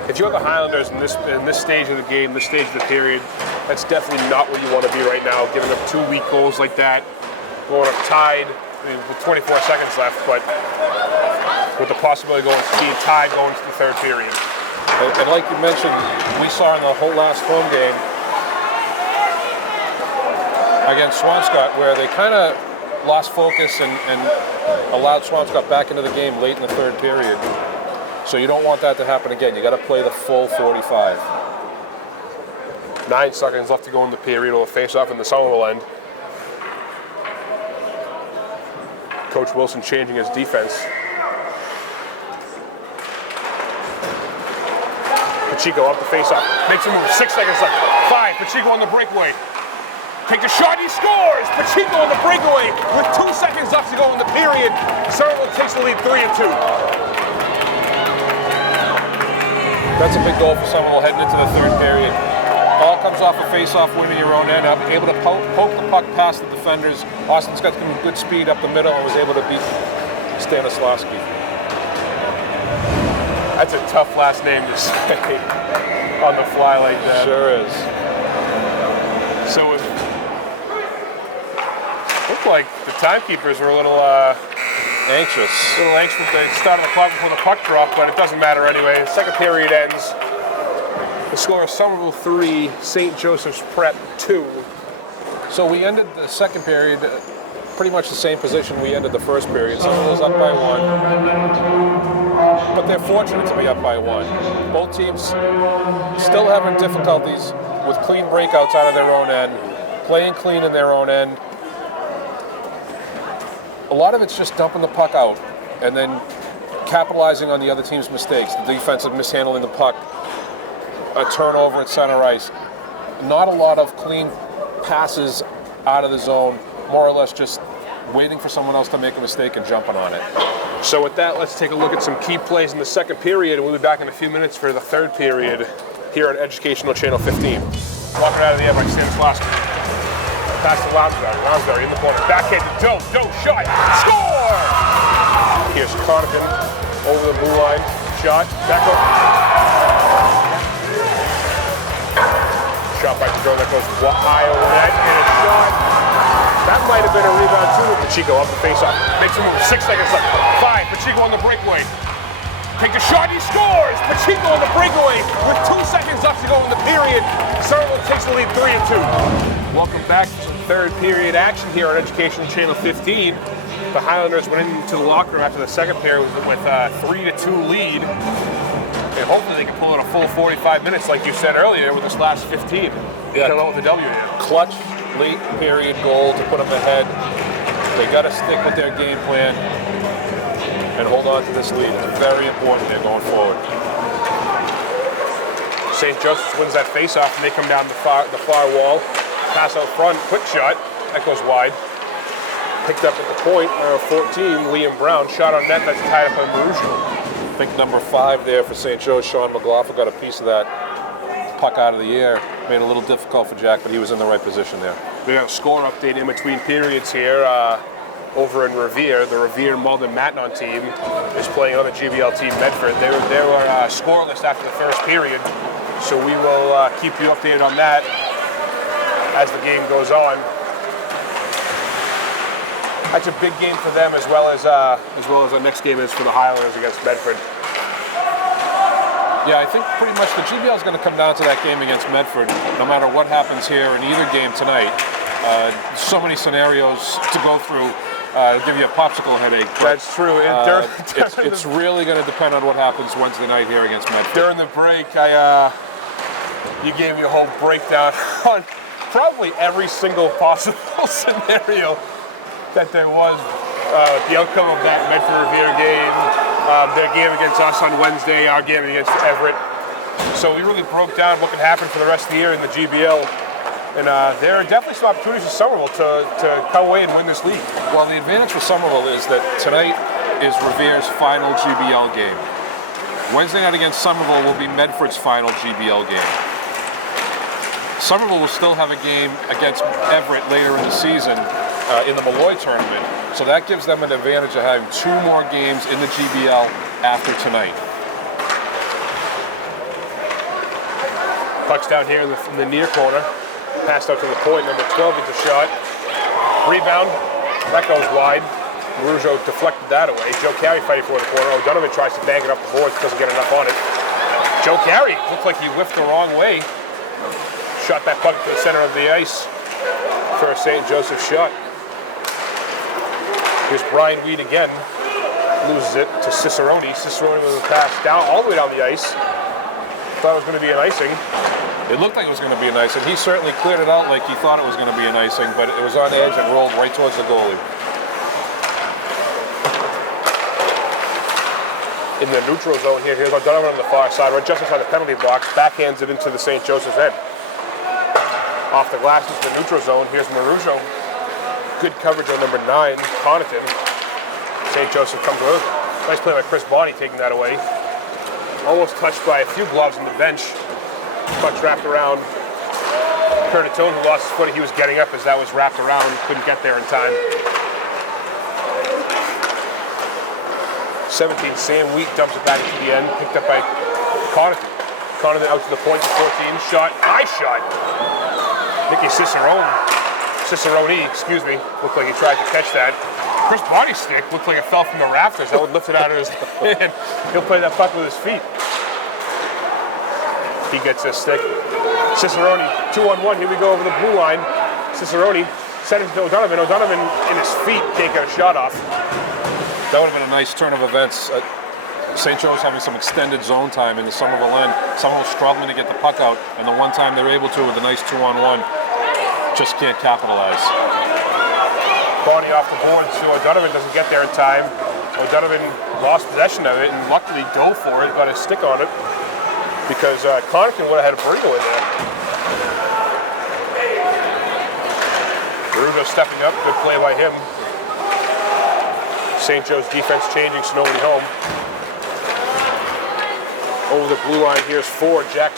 If you're the Highlanders in this stage of the game, this stage of the period, that's definitely not where you want to be right now, giving up 2 weak goals like that, going up tied with 24 seconds left, but with the possibility of being tied going into the third period. And like you mentioned, we saw in the whole last home game against Swampscott where they kind of lost focus and allowed Swampscott back into the game late in the third period. So you don't want that to happen again. You got to play the full 45. 9 seconds left to go in the period. We'll face off in the Somerville end. Coach Wilson changing his defense. Pacheco up the face-off, makes a move, 6 seconds left, 5, Pacheco on the breakaway. Take the shot, he scores! Pacheco on the breakaway with 2 seconds left to go in the period. Somerville takes the lead 3-2. That's a big goal for Somerville heading into the third period. Ball comes off a face-off win in your own end, able to poke the puck past the defenders. Austin's got some good speed up the middle and was able to beat Stanislavski. That's a tough last name to say on the fly like that. Sure is. So it looked like the timekeepers were a little anxious. A little anxious with the start of the clock before the puck dropped, but it doesn't matter anyway. The second period ends. The score is Somerville 3, St. Joseph's Prep 2. So we ended the second period pretty much the same position we ended the first period. Somerville's up by 1. But they're fortunate to be up by 1. Both teams still having difficulties with clean breakouts out of their own end, playing clean in their own end. A lot of it's just dumping the puck out and then capitalizing on the other team's mistakes, the defensive mishandling the puck, a turnover at center ice. Not a lot of clean passes out of the zone, more or less just waiting for someone else to make a mistake and jumping on it. So with that, let's take a look at some key plays in the second period, and we'll be back in a few minutes for the third period here on Educational Channel 15. Walking out of the air by Stanislavski. Pass to Lounsbury. Lounsbury in the corner. Backhand to Doe. Doe shot. Score! Here's Connaughton over the blue line. Shot. Back up. Shot by Doe that goes high over net. And a shot. That might have been a rebound too with Pacheco up the face-off. Makes a move, 6 seconds left. 5, Pacheco on the breakaway. Take the shot, he scores! Pacheco on the breakaway with 2 seconds left to go in the period. Somerville takes the lead 3-2. Welcome back to some third period action here on Education Channel 15. The Highlanders went into the locker room after the second period with a 3-2 lead. And hopefully they can pull out a full 45 minutes like you said earlier with this last 15. Yeah. Come out with a W here. Clutch late period goal to put them ahead. They got to stick with their game plan and hold on to this lead. It's very important they're going forward. St. Joseph's wins that face-off and they come down the far wall. Pass out front, quick shot. That goes wide. Picked up at the point, number 14, Liam Brown. Shot on net, that's tied up by Marusian. I think number 5 there for St. Joe's, Sean McLaughlin, got a piece of that puck out of the air. Made it a little difficult for Jack, but he was in the right position there. We got a score update in between periods here. Over in Revere, the Revere Malden Matnon team is playing on the GBL team Medford. They were scoreless after the first period, so we will keep you updated on that as the game goes on. That's a big game for them as well as our next game is for the Highlanders against Medford. Yeah, I think pretty much the GBL is going to come down to that game against Medford, no matter what happens here in either game tonight. So many scenarios to go through. Give you a popsicle headache. But, that's true. It's really going to depend on what happens Wednesday night here against Medford. During the break, you gave me a whole breakdown on probably every single possible scenario that there was. The outcome of that Medford-Revere game, their game against us on Wednesday, our game against Everett. So we really broke down what could happen for the rest of the year in the GBL. And there are definitely some opportunities for Somerville to come away and win this league. Well, the advantage for Somerville is that tonight is Revere's final GBL game. Wednesday night against Somerville will be Medford's final GBL game. Somerville will still have a game against Everett later in the season in the Malloy tournament, so that gives them an advantage of having 2 more games in the GBL after tonight. Puck's down here in the near corner. Passed out to the point. Number 12 gets a shot. Rebound. That goes wide. Rougeau deflected that away. Joe Carey fighting for the corner. O'Donovan tries to bang it up the boards, doesn't get enough on it. Joe Carey looked like he whiffed the wrong way. Shot that puck to the center of the ice for a St. Joseph shot. Here's Brian Weed again. Loses it to Cicerone. Cicerone with a pass down all the way down the ice. Thought it was going to be an icing. It looked like it was going to be an icing. He certainly cleared it out like he thought it was going to be an icing, but it was on edge and rolled right towards the goalie. In the neutral zone here, here's O'Donovan on the far side, right just inside the penalty box, backhands it into the St. Joseph's end. Off the glass into the neutral zone, here's Marujo. Good coverage on number 9, Connaughton. St. Joseph comes with it. Nice play by Chris Bonney taking that away. Almost touched by a few gloves on the bench. Puck's wrapped around Curtatone, who lost his footing. He was getting up as that was wrapped around, couldn't get there in time. 17, Sam Wheat dumps it back into the end, picked up by Connaughton. Connaughton out to the point to 14, shot, high shot. Nicky Cicerone, looked like he tried to catch that. Chris Bonney's stick looked like it fell from the rafters. That would lift it out of his hand. He'll play that puck with his feet. He gets his stick. Cicerone, 2-on-1, here we go over the blue line. Cicerone sent it to O'Donovan. O'Donovan in his feet can't get a shot off. That would have been a nice turn of events. St. Joe's having some extended zone time in the Somerville end. Somerville struggling to get the puck out, and the one time they're able to with a nice 2-on-1, just can't capitalize. Bonney off the board, so O'Donovan doesn't get there in time. O'Donovan lost possession of it and luckily dove for it, got a stick on it, because Connaughton would have had a burrito in there. Rougeau stepping up, good play by him. St. Joe's defense changing, Snowy home. Over the blue line, here's 4, Jack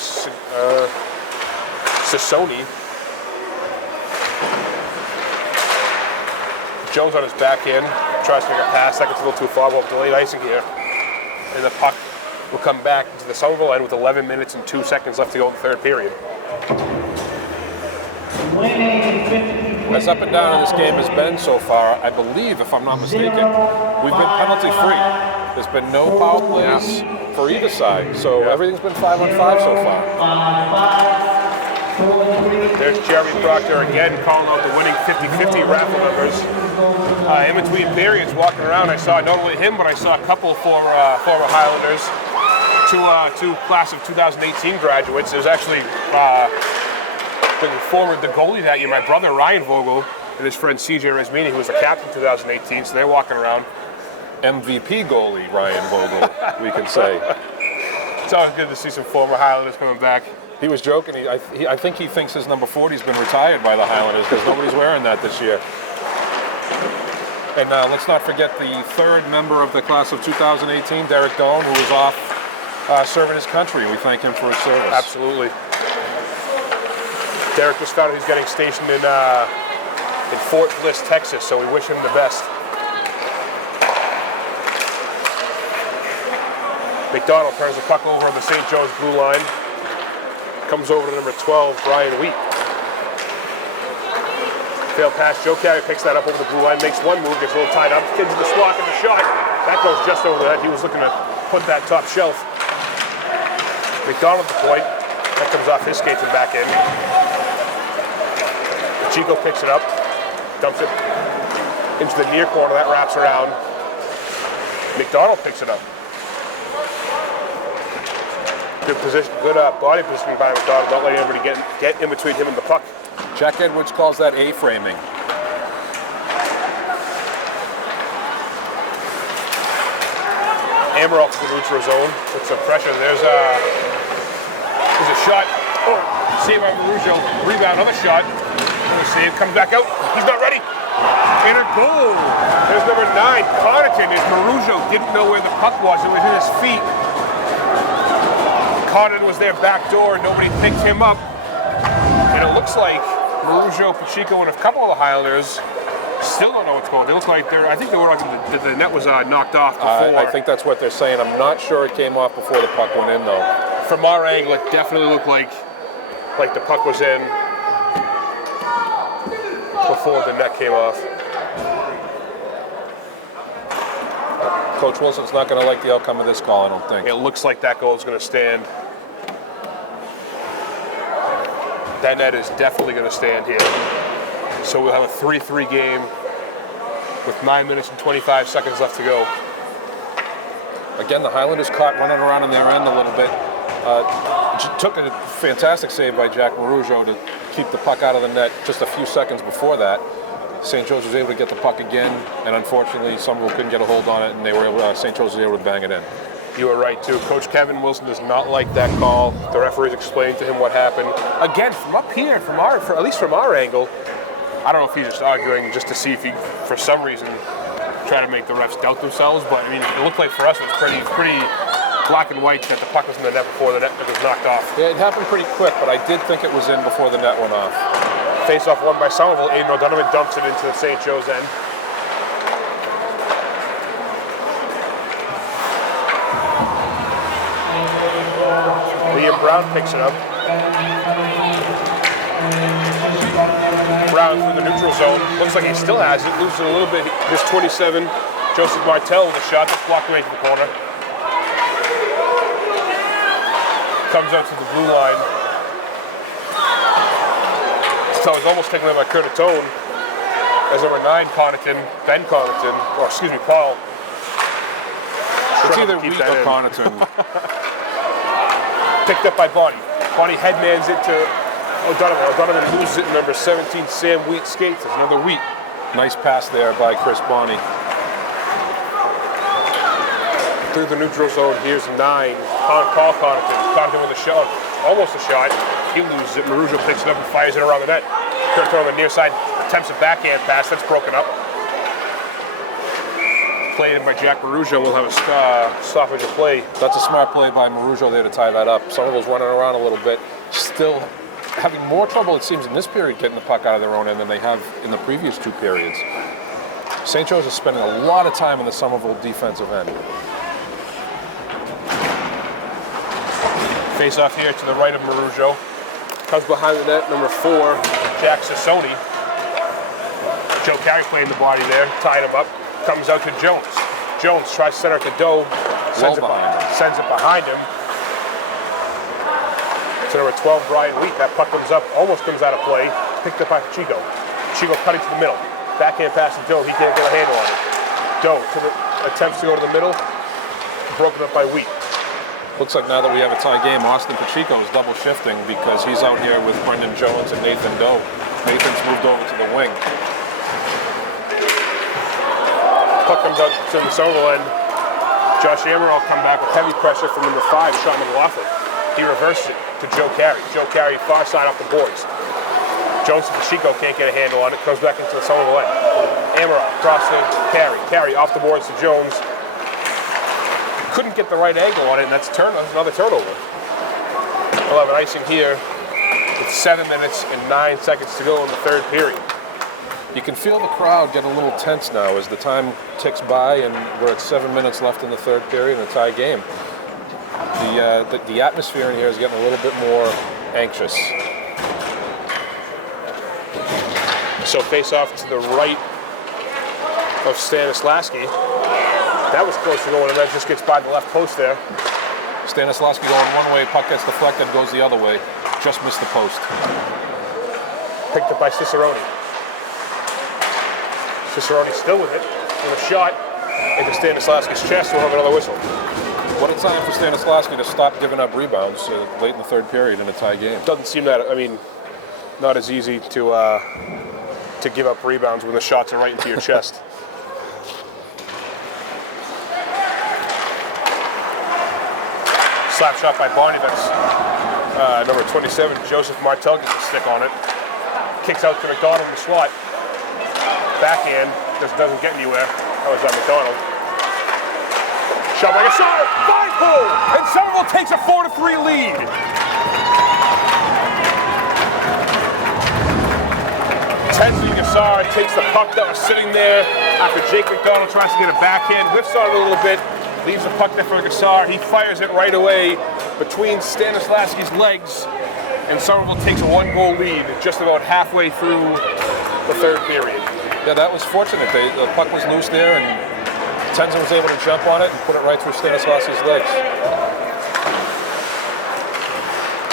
Sassoni. Jones on his back end, tries to make a pass, that gets a little too far, but delayed icing here. And the puck will come back to the Somerville end with 11 minutes and 2 seconds left to go in the third period. As up and down in this game has been so far, I believe, if I'm not mistaken, we've been penalty free. There's been no foul plays for either side, so everything's been 5-on-5 so far. There's Jeremy Proctor again calling out the winning 50-50 raffle numbers. In between periods, walking around, I saw not only him, but I saw a couple former Highlanders, two class of 2018 graduates. There's actually the goalie that year, my brother Ryan Vogel, and his friend CJ Resmini, who was the captain 2018, so they're walking around. MVP goalie Ryan Vogel, we can say. It's always good to see some former Highlanders coming back. He was joking. I think he thinks his number 40's been retired by the Highlanders because nobody's wearing that this year. And let's not forget the third member of the class of 2018, Derek Doan, who was off serving his country. We thank him for his service. Absolutely. Derek just found out he's getting stationed in Fort Bliss, Texas, so we wish him the best. McDonald turns the puck over on the St. Joe's blue line. Comes over to number 12, Brian Wheat. Failed pass. Joe Carey picks that up over the blue line, makes one move, gets a little tied up, gets the slot of the shot. That goes just over that. He was looking to put that top shelf. McDonald at the point. That comes off his skates and back in. Chico picks it up, dumps it into the near corner. That wraps around. McDonald picks it up. Good position, good body positioning by McDonald, not letting anybody get in between him and the puck. Jack Edwards calls that A-framing. Amaral to the neutral zone, puts some pressure. There's a shot. Oh, save by Rougeau. Rebound, another shot. Another save, comes back out. He's not ready. And a goal. There's number 9, Connaughton. As Marujo didn't know where the puck was. It was in his feet. Condon was their back door. Nobody picked him up. And it looks like Marujo, Pacheco, and a couple of the Highlanders still don't know what's going on. They look like I think they were like the net was knocked off before. I think that's what they're saying. I'm not sure it came off before the puck went in, though. From our angle, it definitely looked like the puck was in before the net came off. Coach Wilson's not going to like the outcome of this call, I don't think. It looks like that goal is going to stand. That net is definitely going to stand here. So we'll have a 3-3 game with 9 minutes and 25 seconds left to go. Again, the Highlanders caught running around in their end a little bit. Took a fantastic save by Jack Marujo to keep the puck out of the net just a few seconds before that. St. Joe's was able to get the puck again, and unfortunately, Somerville couldn't get a hold on it, and St. Joe's was able to bang it in. You were right, too. Coach Kevin Wilson does not like that call. The referees explained to him what happened. Again, from up here, at least from our angle, I don't know if he's just arguing just to see if he, for some reason, try to make the refs doubt themselves, but I mean, it looked like for us it was pretty black and white that the puck was in the net before the net was knocked off. Yeah, it happened pretty quick, but I did think it was in before the net went off. Face-off won by Somerville. Aiden O'Donovan dumps it into the St. Joe's end. Liam Brown picks it up. Brown through the neutral zone. Looks like he still has it. Loses it a little bit. Here's 27. Joseph Martel with a shot that's blocked away to the corner. Comes out to the blue line. So he's almost taken away by Curtatone. As number 9, Ben Connaughton, or excuse me, Paul. It's either Wheat or Connaughton. Picked up by Bonnie. Bonnie headmans it to O'Donovan. O'Donovan loses it. Number 17, Sam Wheat skates. There's another Wheat. Nice pass there by Chris Bonnie. Through the neutral zone, here's 9. Paul Connaughton. Connaughton with a shot. Almost a shot. He loses it. Marujo picks it up and fires it around the net. Curtin on the near side attempts a backhand pass. That's broken up. Played in by Jack Marujo. We'll have a stoppage of play. That's a smart play by Marujo there to tie that up. Somerville's running around a little bit. Still having more trouble, it seems, in this period getting the puck out of their own end than they have in the previous 2 periods. St. Joe's is spending a lot of time in the Somerville defensive end. Face off here to the right of Marujo. Comes behind the net, number 4, Jack Sassoni. Joe Carey playing the body there, tied him up. Comes out to Jones. Jones tries to center at the dough, sends it behind him. So number 12, Brian Wheat. That puck comes up, almost comes out of play. Picked up by Pacheco. Pacheco cutting to the middle. Backhand pass to Doe. He can't get a handle on it. Doe attempts to go to the middle. Broken up by Wheat. Looks like now that we have a tie game, Austin Pacheco is double shifting because he's out here with Brendan Jones and Nathan Doe. Nathan's moved over to the wing. Puck comes out to the Somerville end. Josh Amaral will come back with heavy pressure from number 5, Sean McLaughlin. He reverses it to Joe Carey. Joe Carey far side off the boards. Jones and Pacheco can't get a handle on it. Comes back into the Somerville end. Amaral crossing Carey. Carey off the boards to Jones. Couldn't get the right angle on it, and that's another turnover. We'll have an icing here with 7 minutes and 9 seconds to go in the 3rd period. You can feel the crowd get a little tense now as the time ticks by and we're at 7 minutes left in the 3rd period and a tie game. The atmosphere in here is getting a little bit more anxious. So face off to the right of Stanislavski. That was close to going, and that just gets by the left post there. Stanislavski going one way, puck gets deflected, goes the other way. Just missed the post. Picked up by Cicerone. Cicerone still with it, with a shot into Stanislavski's chest. We'll have another whistle. What a time for Stanislavski to stop giving up rebounds late in the 3rd period in a tie game. Doesn't seem that, not as easy to give up rebounds when the shots are right into your chest. Slap shot by Barney, that's number 27, Joseph Martel gets a stick on it. Kicks out to McDonald in the slot. Backhand, just doesn't get anywhere. That was on McDonald. Shot by Gassar, 5-hole, and Somerville takes a 4-3 lead. Tenzin Gassar takes the puck that was sitting there after Jake McDonald tries to get a backhand, whiffs on it a little bit, leaves the puck there for Gassar. He fires it right away between Stanislavski's legs, and Somerville takes a 1-goal lead just about halfway through the third period. Yeah, that was fortunate. The puck was loose there, and Tenzin was able to jump on it and put it right through Stanislavski's legs.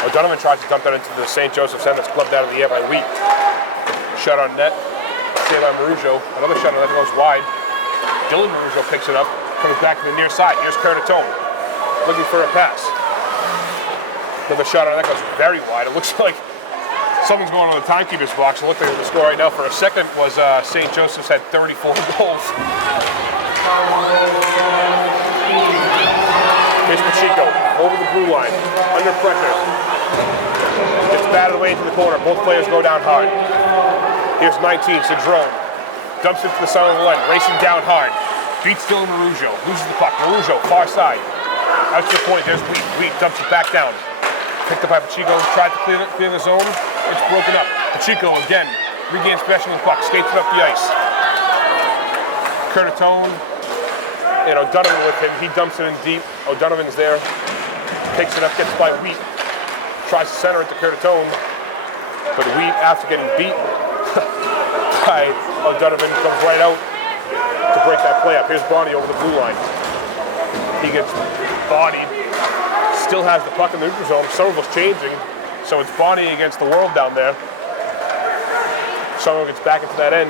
O'Donovan tries to dump that into the St. Joseph's end that's gloved out of the air by Wheat. Shot on net, saved by Marujo. Another shot on net that goes wide. Dylan Marujo picks it up, comes back to the near side. Here's Curtatone, looking for a pass. Another shot on net goes very wide. It looks like something's going on in the timekeeper's box. It looks like the score right now for a second was St. Joseph's had 34 goals. Here's Pacheco, over the blue line, under pressure. Gets batted away into the corner. Both players go down hard. Here's 19, Cedrone. Dumps it to the Somerville end, racing down hard. Beats Dylan Marujo, loses the puck. Marujo, far side. Out to the point, there's Wheat. Wheat dumps it back down. Picked up by Pacheco, tried to clear the zone. It's broken up. Pacheco again, regains possession of the puck, skates it up the ice. Curtatone, and O'Donovan with him. He dumps it in deep. O'Donovan's there. Picks it up, gets by Wheat. Tries to center it to Curtatone. But Wheat, after getting beat by O'Donovan, comes right out to break that play up. Here's Bonnie over the blue line. He gets bodied. Still has the puck in the neutral zone. Somerville's changing. So it's Bonnie against the world down there. Somerville gets back into that end.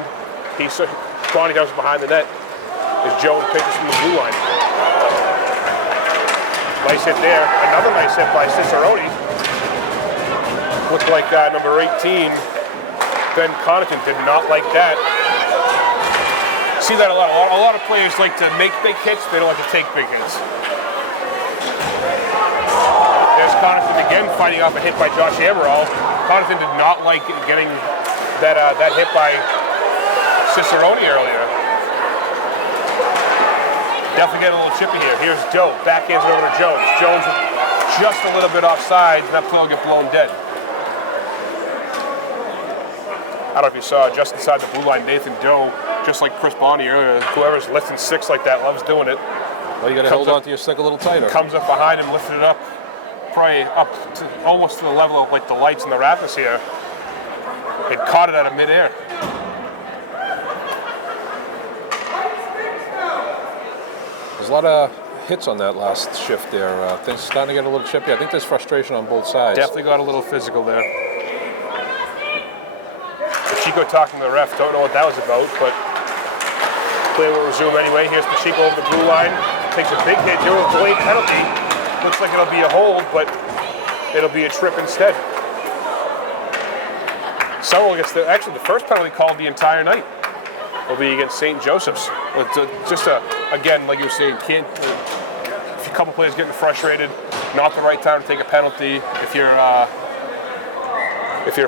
Bonnie comes behind the net. As Jones pitches from the blue line. Nice hit there. Another nice hit by Cicerone. Looked like number 18, Ben Connaughton, did not like that. See that a lot. A lot of players like to make big hits. They don't like to take big hits. There's Connaughton again, fighting off a hit by Josh Amaral. Connaughton did not like getting that hit by Cicerone earlier. Definitely getting a little chippy here. Here's Doe, backhands it over to Jones. Jones just a little bit offside, and that play will get blown dead. I don't know if you saw, just inside the blue line, Nathan Doe, just like Chris Bonnie earlier, whoever's lifting six like that loves doing it. Well, you got to hold on to your stick a little tighter. Comes up behind him, lifted it up, probably up to almost to the level of like the lights in the rapids here. It caught it out of midair. There's a lot of hits on that last shift there. Things starting to get a little chippy. I think there's frustration on both sides. Definitely got a little physical there. Pacheco talking to the ref, don't know what that was about, but play will resume anyway. Here's Pacheco over the blue line, takes a big hit here with a delayed penalty. Looks like it'll be a hold, but it'll be a trip instead. Somerville gets actually the first penalty called the entire night. Will be against St. Joseph's. Again, like you were saying, if a couple players getting frustrated, not the right time to take a penalty. If you're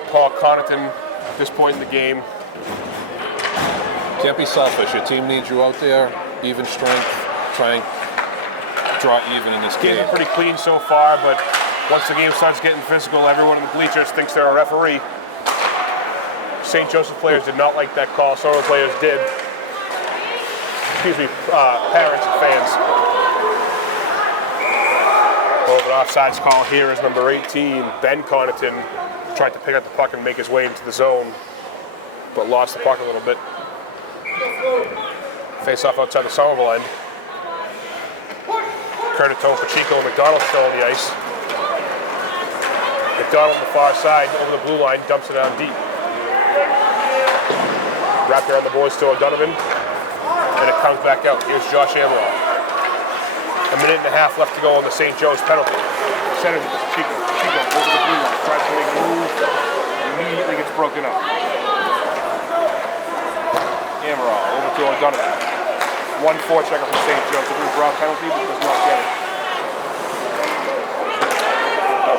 Paul Connaughton at this point in the game, can't be selfish. Your team needs you out there, even strength. Try and draw even in this game. Game's pretty clean so far, but once the game starts getting physical, everyone in the bleachers thinks they're a referee. St. Joseph players did not like that call. Somerville players did. Excuse me, parents and fans. Well, an offsides call here is number 18, Ben Connaughton. Tried to pick up the puck and make his way into the zone, but lost the puck a little bit. Face off outside the Somerville end. Curtatone, Pacheco, and McDonald still on the ice. McDonald on the far side, over the blue line, dumps it down deep. Wrapped around the boys to O'Donovan, and it comes back out. Here's Josh Amaral. A minute and a half left to go on the St. Joe's penalty. Centers it to Pacheco. Pacheco over the blue line, tries to make a move, immediately gets broken up. Amaral over to O'Donovan. 1-4 checker from St. Joe's. Looking for a penalty, but does not get it.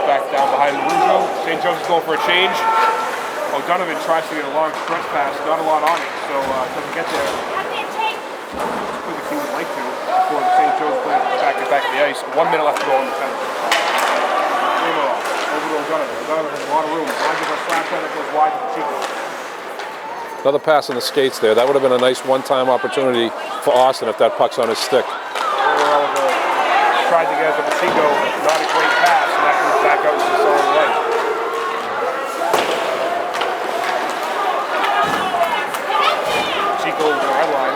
Back down behind Marujo. St. Joe's is going for a change. O'Donovan tries to get a long stretch pass, not a lot on it, so doesn't get there. I think he would like to before the St. Joe's player ice. 1 minute left to go in the penalty. Over to O'Donovan. O'Donovan has a lot of room. Wide of a slap shot that goes wide to Pacheco. Another pass on the skates there. That would have been a nice one-time opportunity for Austin if that puck's on his stick. Tried to get it to Pacheco. Not a great pass, and that comes back out to the solid line. Pacheco over the red line.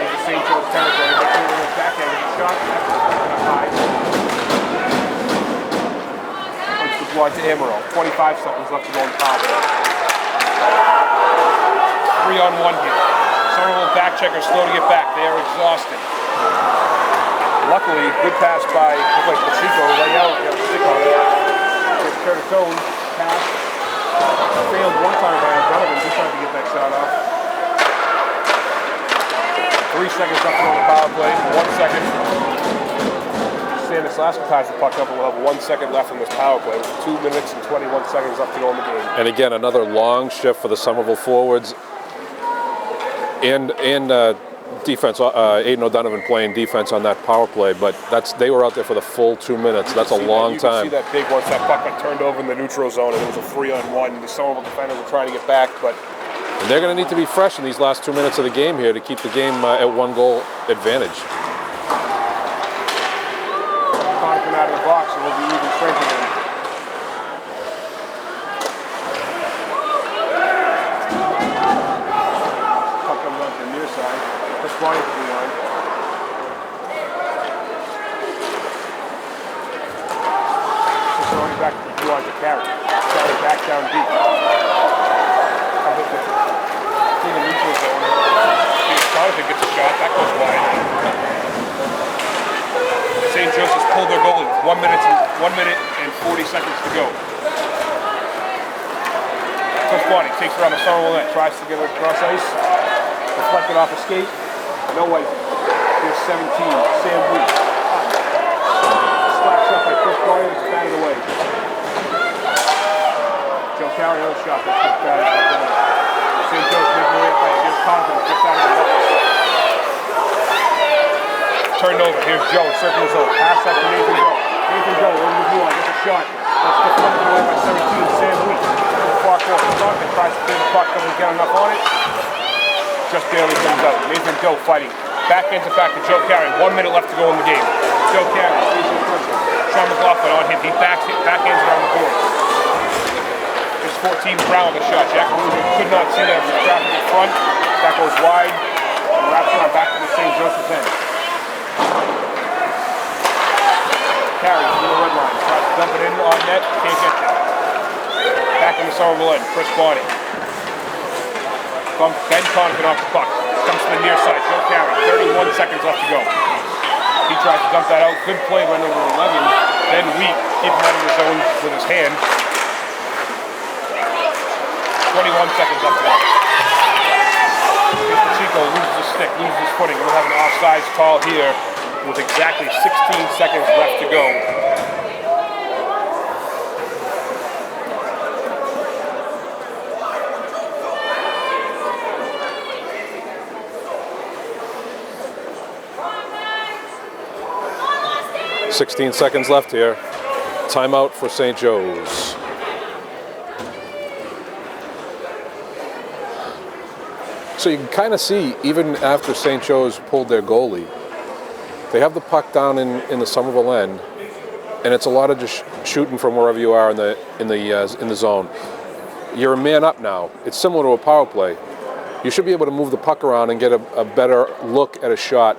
Into St. Joe's territory. Makes it with his backhand with a shot. That's high. Puts the blood to Amaral. 25 seconds left to go in power play. 3-on-1 here. Somerville back checker slow to get back. They are exhausted. Luckily, good pass by Pacheco. Lay out, got a stick on it. Gets Curtis pass. Failed one time by O'Donovan. Just trying to get that shot off. 3 seconds left on the power play. 1 second. Stanislavski ties the puck up and we'll have 1 second left in this power play with 2 minutes and 21 seconds left to go in the game. And again, another long shift for the Somerville forwards and defense. Aiden O'Donovan playing defense on that power play, but they were out there for the full 2 minutes. That's a long time. You can see that big once that puck got turned over in the neutral zone and it was a 3-on-1. The Somerville defenders were trying to get back, but and they're going to need to be fresh in these last 2 minutes of the game here to keep the game at 1 goal advantage. Conahan out of the box and we'll be even strength again. Puck comes on to the near side. Chris Bonnie to the line. Just throwing back to the blue line to carry. Carry back down deep. Comes up to the neutral zone. Conahan gets a shot. That goes wide. St. Joseph's pulled their goalie with 1 minute and 40 seconds to go. Chris Bonnie takes it around the Somerville net, tries to get it across ice. Deflected off a skate. No white. Here's 17. Sam Wheat. Slapped up by Chris Bonnie. It's batted away. Joe Carey, another shot. That's just batted. St. Joe's making away fight. Here's Conahan. Gets out of the box. Turned over. Here's Joe. Circle zone. Pass up to Nathan Joe. Nathan Joe over the blue line. Gets a shot. That's deflected away by 17. Sam Wheat. Far court. Conahan tries to clear the puck. Doesn't get enough on it. Just barely comes out. Nathan Doe fighting. Backhands it back to Joe Carey. 1 minute left to go in the game. Joe Carey. Sean McLaughlin on him. He backhands it around the board. There's 14 Brown with a shot. Jack Williams could not see that. He's traffic in front. That goes wide. And wraps on back to the St. Joseph's end. Carey to the red line. Tries to dump it in on net. Can't get there. Back in the Somerville end. Chris Bonnie. Ben Conahan off the puck. Comes to the near side. Joe Carey. 31 seconds left to go. He tries to dump that out. Good play by number 11. Ben Wheat keeping out of the zone with his hand. 21 seconds left to go. Pacheco loses his stick, loses his footing. We'll have an offsides call here with exactly 16 seconds left to go. .16 seconds left here. Timeout for St. Joe's. So you can kind of see, even after St. Joe's pulled their goalie, they have the puck down in the Somerville end, and it's a lot of just shooting from wherever you are in the zone. You're a man up now. It's similar to a power play. You should be able to move the puck around and get a better look at a shot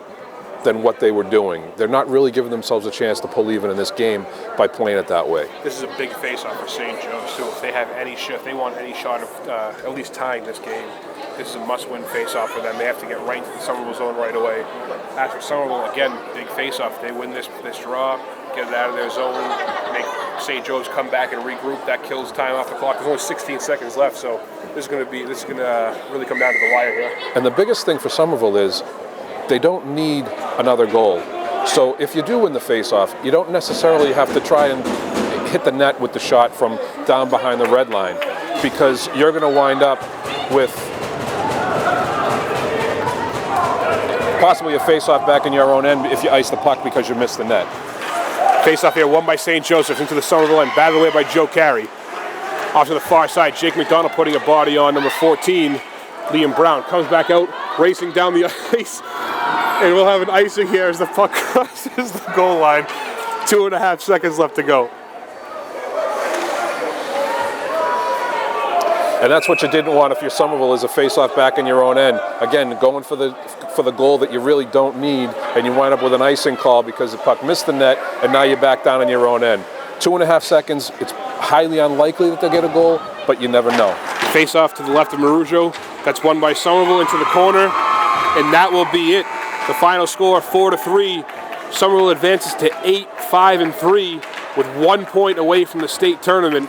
than what they were doing. They're not really giving themselves a chance to pull even in this game by playing it that way. This is a big face-off for St. Joe's, too. If they have any shot, if they want any shot of at least tying this game, this is a must-win face-off for them. They have to get right into the Somerville zone right away. As for Somerville, again, big face-off. They win this draw, get it out of their zone, make St. Joe's come back and regroup. That kills time off the clock. There's only 16 seconds left, so this is going to really come down to the wire here. And the biggest thing for Somerville is they don't need another goal. So if you do win the face-off, you don't necessarily have to try and hit the net with the shot from down behind the red line, because you're going to wind up with possibly a face-off back in your own end if you ice the puck because you missed the net. Face-off here, won by St. Joseph's into the Somerville end, batted away by Joe Carey. Off to the far side, Jake McDonald putting a body on number 14, Liam Brown. Comes back out, racing down the ice, and we'll have an icing here as the puck crosses the goal line. 2.5 seconds left to go. And that's what you didn't want if you're Somerville, is a face-off back in your own end. Again, going for the goal that you really don't need, and you wind up with an icing call because the puck missed the net, and now you're back down in your own end. 2.5 seconds, it's highly unlikely that they'll get a goal, but you never know. Face off to the left of Marujo. That's won by Somerville into the corner, and that will be it. The final score, 4-3. Somerville advances to 8-5-3 with 1 point away from the state tournament.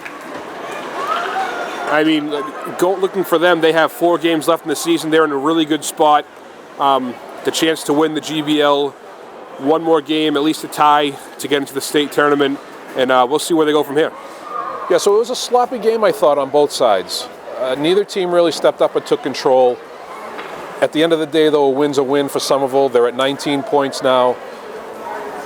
I mean, go looking for them. They have 4 games left in the season. They're in a really good spot. The chance to win the GBL, 1 more game, at least a tie to get into the state tournament, and we'll see where they go from here. Yeah, so it was a sloppy game, I thought, on both sides. Neither team really stepped up and took control. At the end of the day, though, a win's a win for Somerville. They're at 19 points now,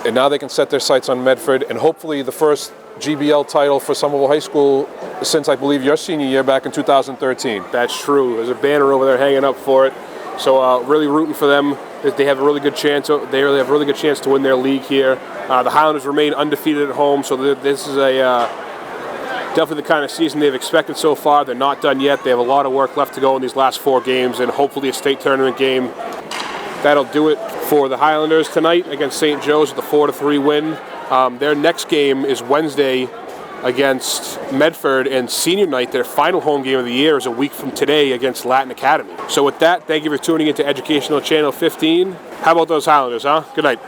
and now they can set their sights on Medford, and hopefully the first GBL title for Somerville High School since, I believe, your senior year back in 2013. That's true. There's a banner over there hanging up for it. So really rooting for them. They have a really good chance. They really have a really good chance to win their league here. The Highlanders remain undefeated at home, so this is definitely the kind of season they've expected so far. They're not done yet. They have a lot of work left to go in these last 4 games, and hopefully a state tournament game. That'll do it for the Highlanders tonight against St. Joe's with a 4-3 win. Their next game is Wednesday against Medford, and senior night, their final home game of the year, is a week from today against Latin Academy. So with that, thank you for tuning into Educational Channel 15. How about those Highlanders, huh? Good night.